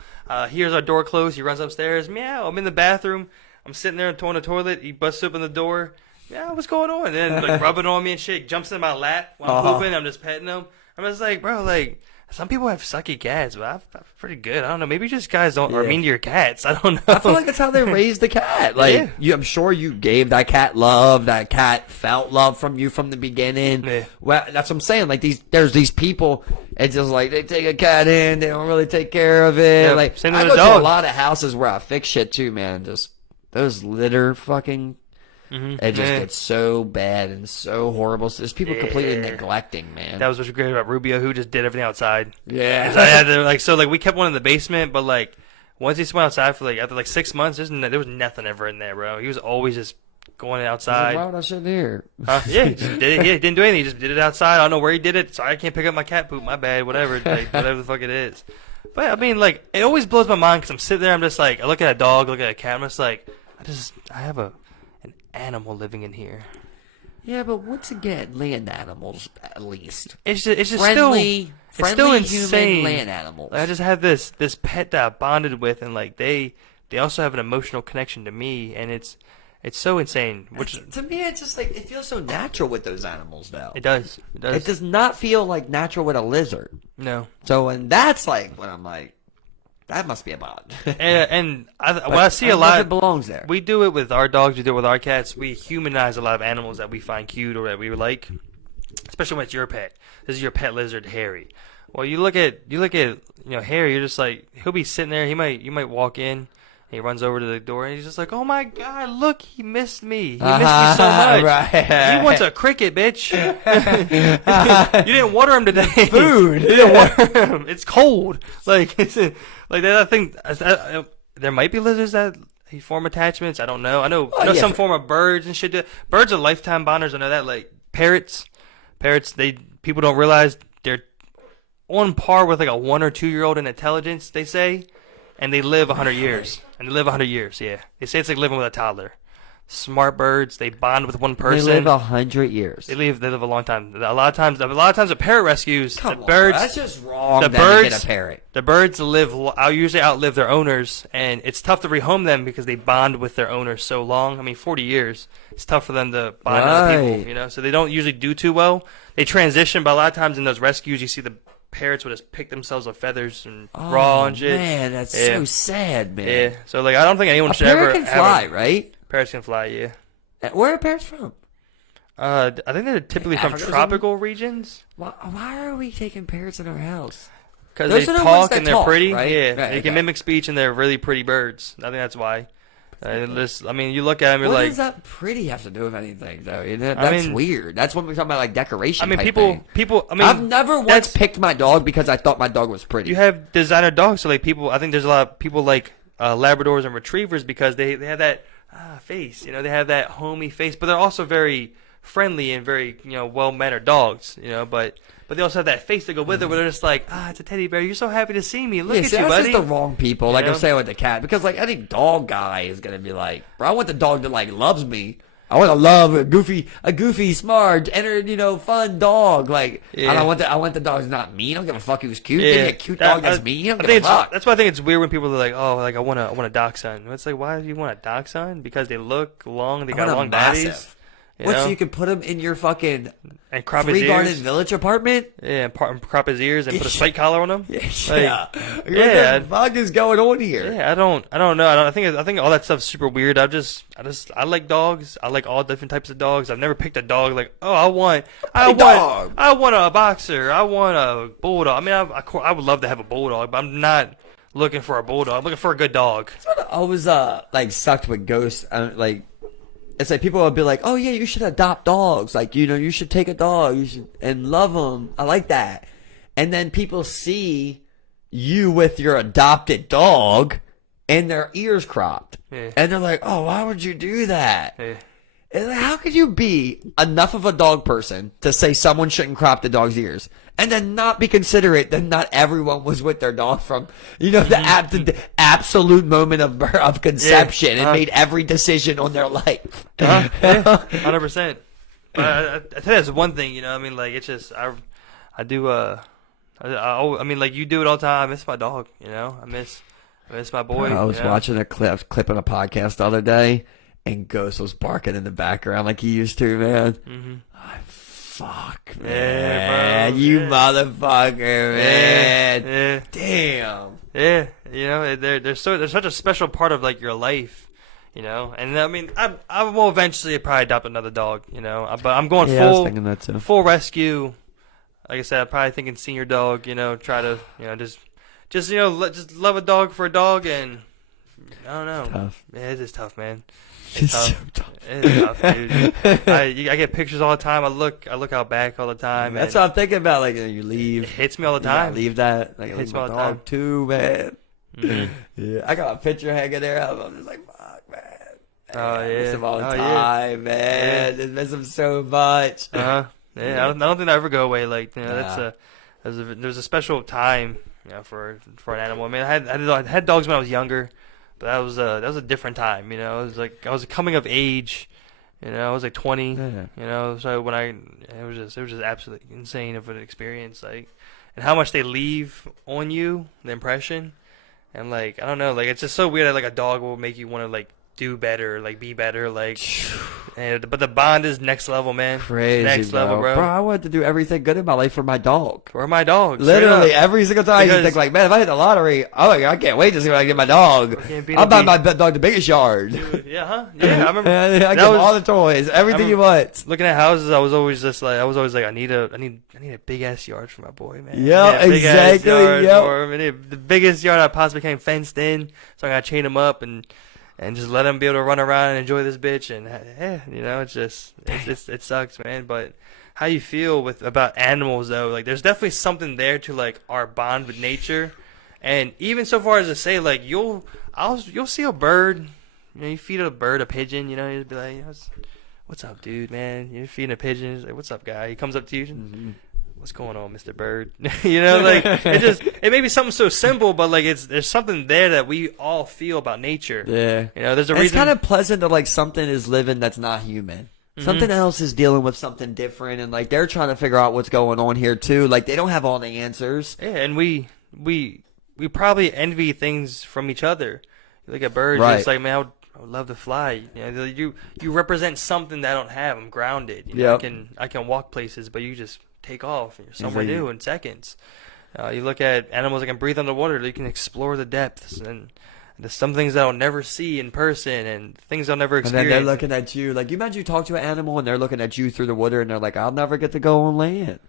Here's our door closed. He runs upstairs, meow. I'm in the bathroom. I'm sitting there on the toilet. He busts open the door. Yeah, what's going on? And then like rubbing on me and shit. Jumps in my lap while I'm pooping. I'm just petting him. I'm just like, bro, like some people have sucky cats, but I'm pretty good. I don't know. Maybe just guys are mean to your cats. I don't know. I feel like that's how they raised the cat. Like, Yeah. I'm sure you gave that cat love. That cat felt love from you from the beginning. Yeah. Well, that's what I'm saying. Like there's these people. It's just like they take a cat in, they don't really take care of it. Yeah, like same I with go a to dog. a lot of houses where I fix shit too, man. Just those litter fucking. It just Yeah. gets so bad and so horrible. So there's people completely neglecting, man. That was what's great about Rubio, who just did everything outside. Yeah. 'Cause I had to, we kept one in the basement, but like once he went outside for after 6 months, there was nothing ever in there, bro. He was always just going outside. Why would I sit here? Yeah, he just did it. Yeah, he didn't do anything. He just did it outside. I don't know where he did it. Sorry, I can't pick up my cat poop. My bad. Whatever. Like, whatever the fuck it is. But I mean, like, it always blows my mind because I'm sitting there. I'm just like, I look at a dog, look at a cat. I'm just like, I have an animal living in here. Yeah, but once again, land animals at least. It's just Friendly still human insane. land animals. I just have this pet that I bonded with, and like they also have an emotional connection to me, and it's so insane. Which To me, it's just like it feels so natural with those animals, though. it does. It does not feel like natural with a lizard. No. So, and that's like when I'm like, that must be a bond. And when I see a don't know if lot, it belongs there. we do it with our dogs. We do it with our cats. We humanize a lot of animals that we find cute or that we like, especially when it's your pet. This is your pet lizard, Harry. Well, you look at Harry. You're just like, he'll be sitting there. You might walk in. He runs over to the door and he's just like, "Oh my God, look, he missed me. He missed me so much. Right. He wants a cricket, bitch. You didn't water him today. Food. You didn't water him. It's cold. Like that. I think there might be lizards that they form attachments. I don't know. I know yeah, some form of birds and shit. Birds are lifetime bonders. I know that. Like parrots, people don't realize they're on par with like a 1 or 2 year old in intelligence. They say, and they live 100 years. And they live 100 years. Yeah, they say it's like living with a toddler. Smart birds. They bond with one person. They live 100 years. They live a long time. A lot of times, the parrot rescues. Come the on, birds. that's just wrong. The To birds get a parrot. The birds usually outlive their owners, and it's tough to rehome them because they bond with their owners so long. I mean, 40 years. It's tough for them to bond with other people. You know, so they don't usually do too well. They transition, but a lot of times in those rescues, you see the parrots would just pick themselves with feathers and raw and shit. Man, that's so sad, man. Yeah. So like, I don't think anyone should parrot ever. can fly, right? Parrots can fly. Yeah. Where are parrots from? I think they're typically from tropical regions. Why are we taking parrots in our house? Because they talk and they're pretty. Right? Yeah, right, they can mimic speech and they're really pretty birds. I think that's why. I mean, you look at them, you're what like, does that pretty have to do with anything, though? That's weird. That's when we're talking about like decoration. I mean, type people. thing. I mean, I've never once picked my dog because I thought my dog was pretty. You have designer dogs, so like people. I think there's a lot of people like Labradors and Retrievers because they have that face. You know, they have that homey face, but they're also very friendly and very well mannered dogs. You know, but they also have that face to go with it, where they're just like, it's a teddy bear. You're so happy to see me. Look at you, buddy. That's just the wrong people. Like I'm saying with the cat, because like any dog guy is gonna be like, bro, I want the dog that like loves me. I want to love a goofy, smart, fun dog. Like I want the dog who's not mean. I don't give a fuck who's cute. Give me a cute dog that's mean. I don't give a fuck. That's why I think it's weird when people are like, I want a dachshund. It's like, why do you want a dachshund? Because they look long. They got long bodies. So you can put him in your fucking and crop his ears. Garden Village apartment? Yeah, and crop his ears and put a spike collar on him. What the fuck is going on here? Yeah, I don't know. I think all that stuff's super weird. I like dogs. I like all different types of dogs. I've never picked a dog like, I want a boxer. I want a bulldog. I mean, I would love to have a bulldog, but I'm not looking for a bulldog. I'm looking for a good dog. I was like sucked with ghosts. It's like people will be like, "Oh yeah, you should adopt dogs. Like you should take a dog. You should and love them. I like that." And then people see you with your adopted dog, and their ears cropped, and they're like, "Oh, why would you do that?" Yeah. And like, how could you be enough of a dog person to say someone shouldn't crop the dog's ears, and then not be considerate that not everyone was with their dog from the absolute moment of conception and made every decision on their life. 100%. But I tell you, that's one thing. I mean, like it's just I do. I mean, like you do it all the time. I miss my dog. I miss my boy. I was watching a clip on a podcast the other day. And Ghost was barking in the background like he used to, man. Mm-hmm. Fuck, man. Bro, you motherfucker, man. Yeah. Damn. Yeah. They're such a special part of like your life, And I mean, I will eventually probably adopt another dog, But I'm going I was thinking that too. Full rescue. Like I said, I'm probably thinking senior dog. Try to just love a dog for a dog, and I don't know. Tough. Yeah, it is tough, man. It's so tough. It is tough, dude. I get pictures all the time. I look out back all the time. That's what I'm thinking about. Like you leave, it hits me all the time. Leave that. Like it hits me all the dog time too, man. Mm-hmm. Yeah, I got a picture hanging there. I'm just like, fuck, man. Oh yeah, I miss him all the time, man. I miss him so much. Yeah, I don't think that ever go away. Like there's a special time, for an animal. I mean, I had dogs when I was younger. But that was a different time, It was like I was coming of age, I was like 20, So when it was just absolutely insane of an experience, like, and how much they leave on you, the impression, and like I don't know, like it's just so weird that like a dog will make you want to like do better, like be better, like. But the bond is next level, man. Crazy, next level, bro. I wanted to do everything good in my life for my dog. For my dog. Literally, every single time you think like, man, if I hit the lottery, I can't wait to see what I can get my dog. I'll buy my dog the biggest yard. Yeah, huh? Yeah, I remember. I give him all the toys, everything he wants. Looking at houses, I was always like, I need a big ass yard for my boy, man. Yeah, exactly. The biggest yard I possibly can, fenced in, so I gotta chain him up and just let him be able to run around and enjoy this bitch, and it sucks, man. But how you feel about animals though? Like, there's definitely something there to like our bond with nature, and even so far as to say like you'll see a bird you feed a bird a pigeon, you'd be like, what's up, dude, man? You're feeding a pigeon. He's like, what's up, guy? He comes up to you. Mm-hmm. What's going on, Mr. Bird? It may be something so simple, but like there's something there that we all feel about nature. Yeah. There's a and reason. It's kind of pleasant that like something is living that's not human. Mm-hmm. Something else is dealing with something different, and like they're trying to figure out what's going on here too. Like they don't have all the answers. Yeah, and we probably envy things from each other. You look at birds, right. It's like, man, I would love to fly. You represent something that I don't have. I'm grounded. Yep. I can walk places, but you just take off and you're somewhere new in seconds. You look at animals that can breathe underwater, they can explore the depths, and there's some things that I'll never see in person and things I'll never experience. And then they're looking at you. Like, you imagine you talk to an animal and they're looking at you through the water and they're like, I'll never get to go on land.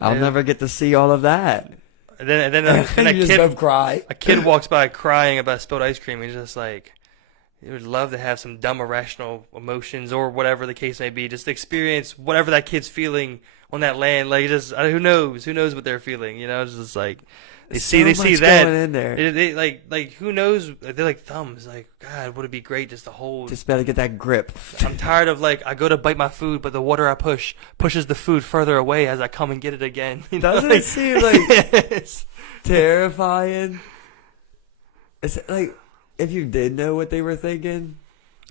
I'll never get to see all of that. And then you just both cry. A kid walks by crying about spilled ice cream. He's just like, he would love to have some dumb irrational emotions or whatever the case may be, just to experience whatever that kid's feeling on that land. Like, just who knows what they're feeling, It's just like they see that going in there. They like who knows, they're like thumbs, like, God, would it be great just to hold, just better get that grip. I'm tired of, like, I go to bite my food, but the water I pushes the food further away as I come and get it again. Doesn't it seem like it's terrifying? It's like, if you did know what they were thinking,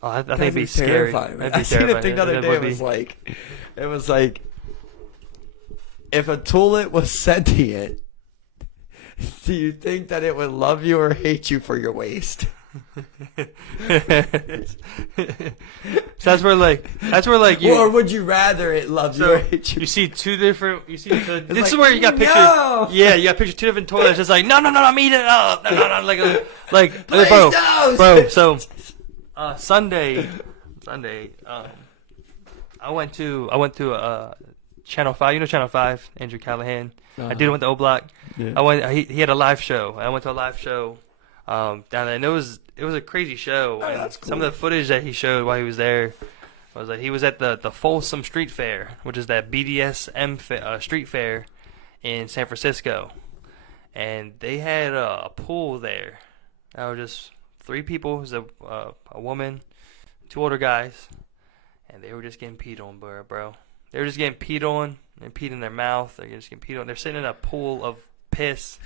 I think it'd be scary. Terrifying. I seen a thing the other day. It was like, if a tulip was sentient, do you think that it would love you or hate you for your waste? So that's where you, or would you rather it love you or hate you? You see two different. This like, is where you got pictures. No! Yeah, you got pictures two different toilets. Just like, no, I'm eating it up. No, like Please, bro. no! So Sunday, I went to Channel 5. Channel 5, Andrew Callahan. I did went to O Block. Yeah. He had a live show. I went to a live show down there, and it was a crazy show. Oh, and that's cool. Some of the footage that he showed while he was there was that he was at the Folsom Street Fair, which is that BDSM street fair in San Francisco, and they had a pool there. There were just 3 people. It was a woman, 2 older guys, and they were just getting peed on, bro. They were just getting peed on and peed in their mouth. They're just getting peed on. They're sitting in a pool of piss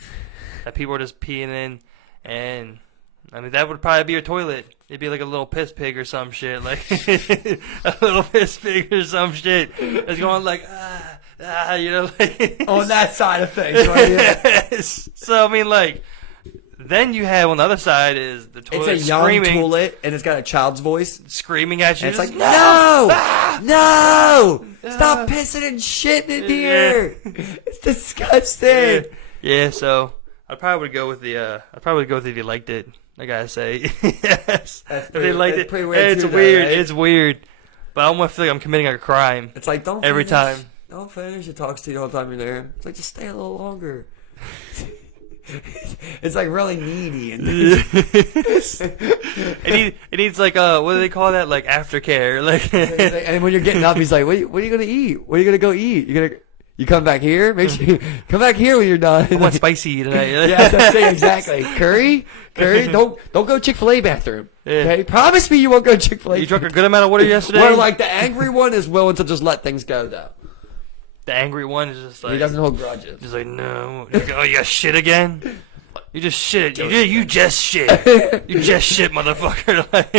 that people are just peeing in, and I mean, that would probably be your toilet. It'd be like a little piss pig or some shit, like a little piss pig or some shit. It's going like like on that side of things, right? Yeah. So I mean, like, then you have on the other side is the toilet it's a young screaming, toilet, and it's got a child's voice screaming at you. and it's like, no, stop pissing and shitting in here. It's disgusting. Yeah, so I probably would go with the if you liked it. I gotta say, yes. If they liked it. Pretty weird. It's too, weird. though, right? It's weird. But I almost feel like I'm committing a crime. It's like, don't every finish. time. Don't finish. It talks to you the whole time you're there. It's like, just stay a little longer. It's like really needy. And it needs like what do they call that? Like aftercare. Like, and when you're getting up, he's like, what are you gonna eat? What are you gonna go eat? You come back here? Make sure you come back here when you're done. I want spicy tonight. Yeah, that's it, exactly. Curry. Don't go Chick-fil-A bathroom. Yeah. Okay, promise me you won't go Chick-fil-A. You drank a good amount of water yesterday. Where like the angry one is willing to just let things go though. The angry one is just like, he doesn't hold grudges. Just like, no. Oh, you got shit again? You just shit. You just shit. You just shit, motherfucker. Like,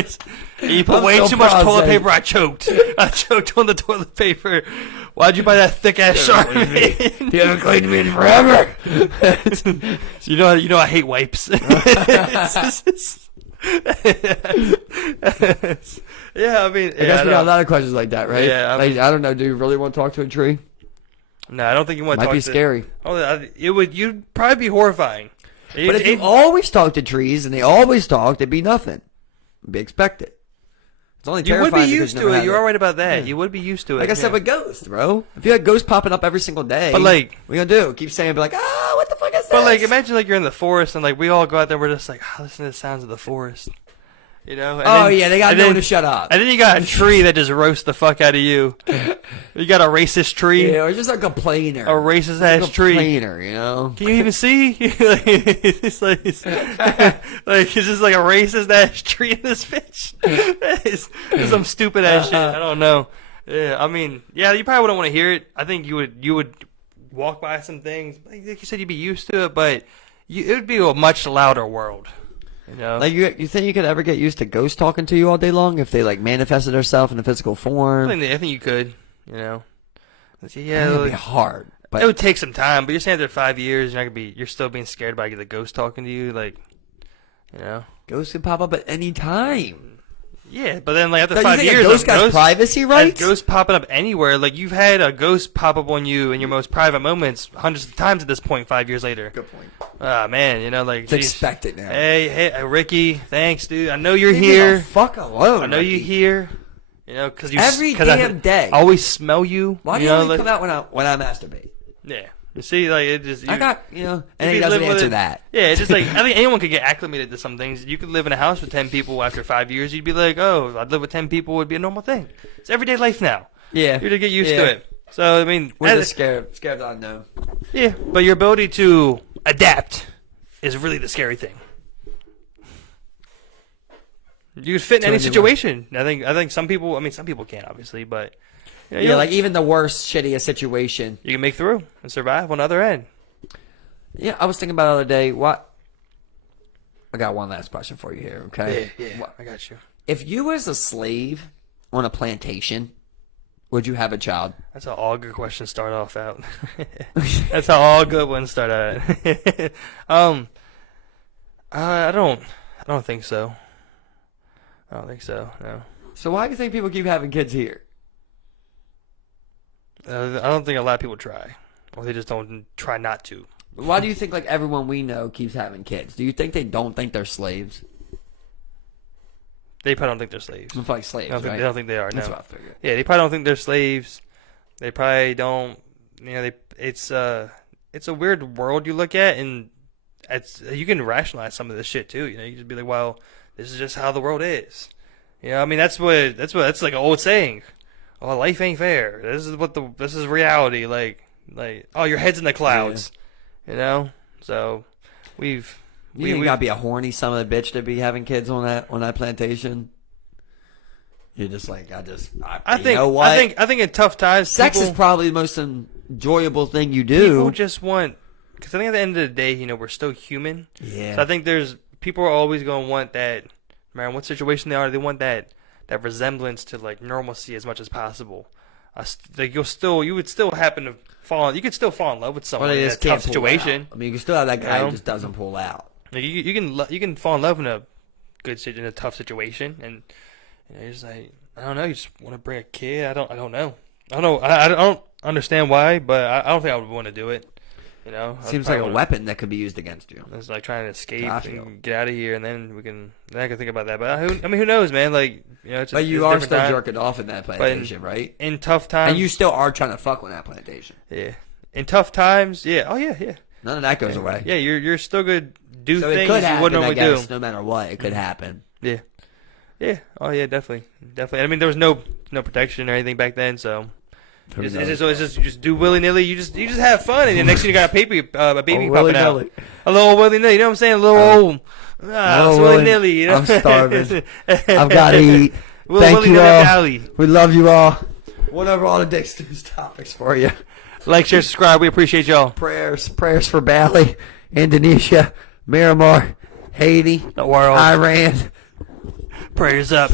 you put way too much toilet paper. I choked. I choked on the toilet paper. Why'd you buy that thick ass Charmin? You haven't cleaned me in forever. You know I hate wipes. Yeah, I mean, I guess we got a lot of questions like that, right? Yeah, I don't know. Do you really want to talk to a tree? No, I don't think you want to talk to. Might be to. scary. You'd probably be horrifying. But if you always talk to trees and they always talk, it'd be nothing. It'd be expected. It's only you would terrifying. be used to it. You're all right about that. Yeah. You would be used to it. Like I said with ghosts, bro. If you had ghosts popping up every single day, but like, what are you gonna do? Keep saying, be like, oh, what the fuck is this? But like, imagine like you're in the forest and like we all go out there. We're just like, listen to the sounds of the forest. You know? Oh, yeah, they got no one to shut up. And then you got a tree that just roasts the fuck out of you. You got a racist tree. Yeah, or just a complainer. A racist ass tree. Complainer, you know? Can you even see? it's just like a racist ass tree in this bitch. It's some stupid ass shit. I don't know. Yeah, I mean, yeah, you probably wouldn't want to hear it. I think you would walk by some things. Like you said, you'd be used to it, but it would be a much louder world. You know? Like you think you could ever get used to ghosts talking to you all day long if they like manifested themselves in a physical form? I think you could. You know, yeah, it would be hard. But it would take some time. But you're saying after 5 years, you're still being scared by the ghost talking to you, like, you know, ghosts can pop up at any time. Yeah, but then like after So 5 you think years, a ghost got privacy rights? Ghosts popping up anywhere. Like you've had a ghost pop up on you in your most private moments hundreds of times at this point. 5 years later. Good point. Ah man, you know, like it's expected now. Hey, Ricky, thanks, dude. I know you're Leave here. me the fuck alone. I know Ricky. you're here. You know, because you every damn day. I always smell you. Why do you only come out when I masturbate? Yeah. You see, like it just. I got and he doesn't answer that. Yeah, it's just like I think anyone could get acclimated to some things. You could live in a house with 10 people after 5 years. You'd be like, oh, I'd live with 10 people would be a normal thing. It's everyday life now. Yeah, you're to get used to it. So I mean, we're just scared of the unknown. Yeah, but your ability to adapt is really the scary thing. You could fit in any situation. I think some people. I mean, some people can't obviously, but. Yeah, like even the worst, shittiest situation, you can make through and survive on the other end. Yeah, I was thinking about the other day. What? I got one last question for you here. Okay. Yeah, I got you. If you was a slave on a plantation, would you have a child? That's how all good questions start off out. That's how all good ones start out. I don't think so. I don't think so. No. So why do you think people keep having kids here? I don't think a lot of people try, or they just don't try not to. Why do you think like everyone we know keeps having kids? Do you think they don't think they're slaves? They probably don't think they're slaves. It's like slaves, right? They don't think they are. That's no. what I figured. Yeah, they probably don't think they're slaves. They probably don't. You know, it's a weird world you look at, and you can rationalize some of this shit too. You know, you just be like, well, this is just how the world is. You know, I mean, that's like an old saying. Oh, life ain't fair. This is reality. Like, oh, your head's in the clouds. Yeah. You know? So, we gotta be a horny son of a bitch to be having kids on that plantation. You're just like, I think, you know what? I think in tough times, sex is probably the most enjoyable thing you do. People just want, because I think at the end of the day, you know, we're still human. Yeah. So I think people are always going to want that, no matter what situation they are, they want that resemblance to like normalcy as much as possible. Like you would still happen to you could still fall in love with someone in a tough situation. I mean, you can still have that guy who just doesn't pull out. Like you can fall in love in a tough situation, and you're just like, I don't know, you just want to bring a kid. I don't know. I don't understand why, but I don't think I would want to do it. You know, seems like a weapon that could be used against you. It's like trying to escape and get out of here, and then I can think about that. But who knows, man? Like, you know, but you are still jerking off in that plantation, right? In tough times, and you still are trying to fuck on that plantation. Yeah, in tough times, yeah. Oh yeah. None of that goes away. Yeah, you're still good. Do so things it could happen, you wouldn't normally do. No matter what, it could happen. Yeah. Yeah. Oh yeah, definitely. I mean, there was no protection or anything back then, so. It's just you just do willy nilly. You just have fun, and the next thing you got a baby popping out. A little willy nilly. You know what I'm saying? A little willy nilly. You know? I'm starving. I've got to eat. Thank you all. We love you all. Went over all the Dick's News topics for you. Like, share, subscribe. We appreciate y'all. Prayers for Bali, Indonesia, Miramar, Haiti, the world, Iran. Prayers up.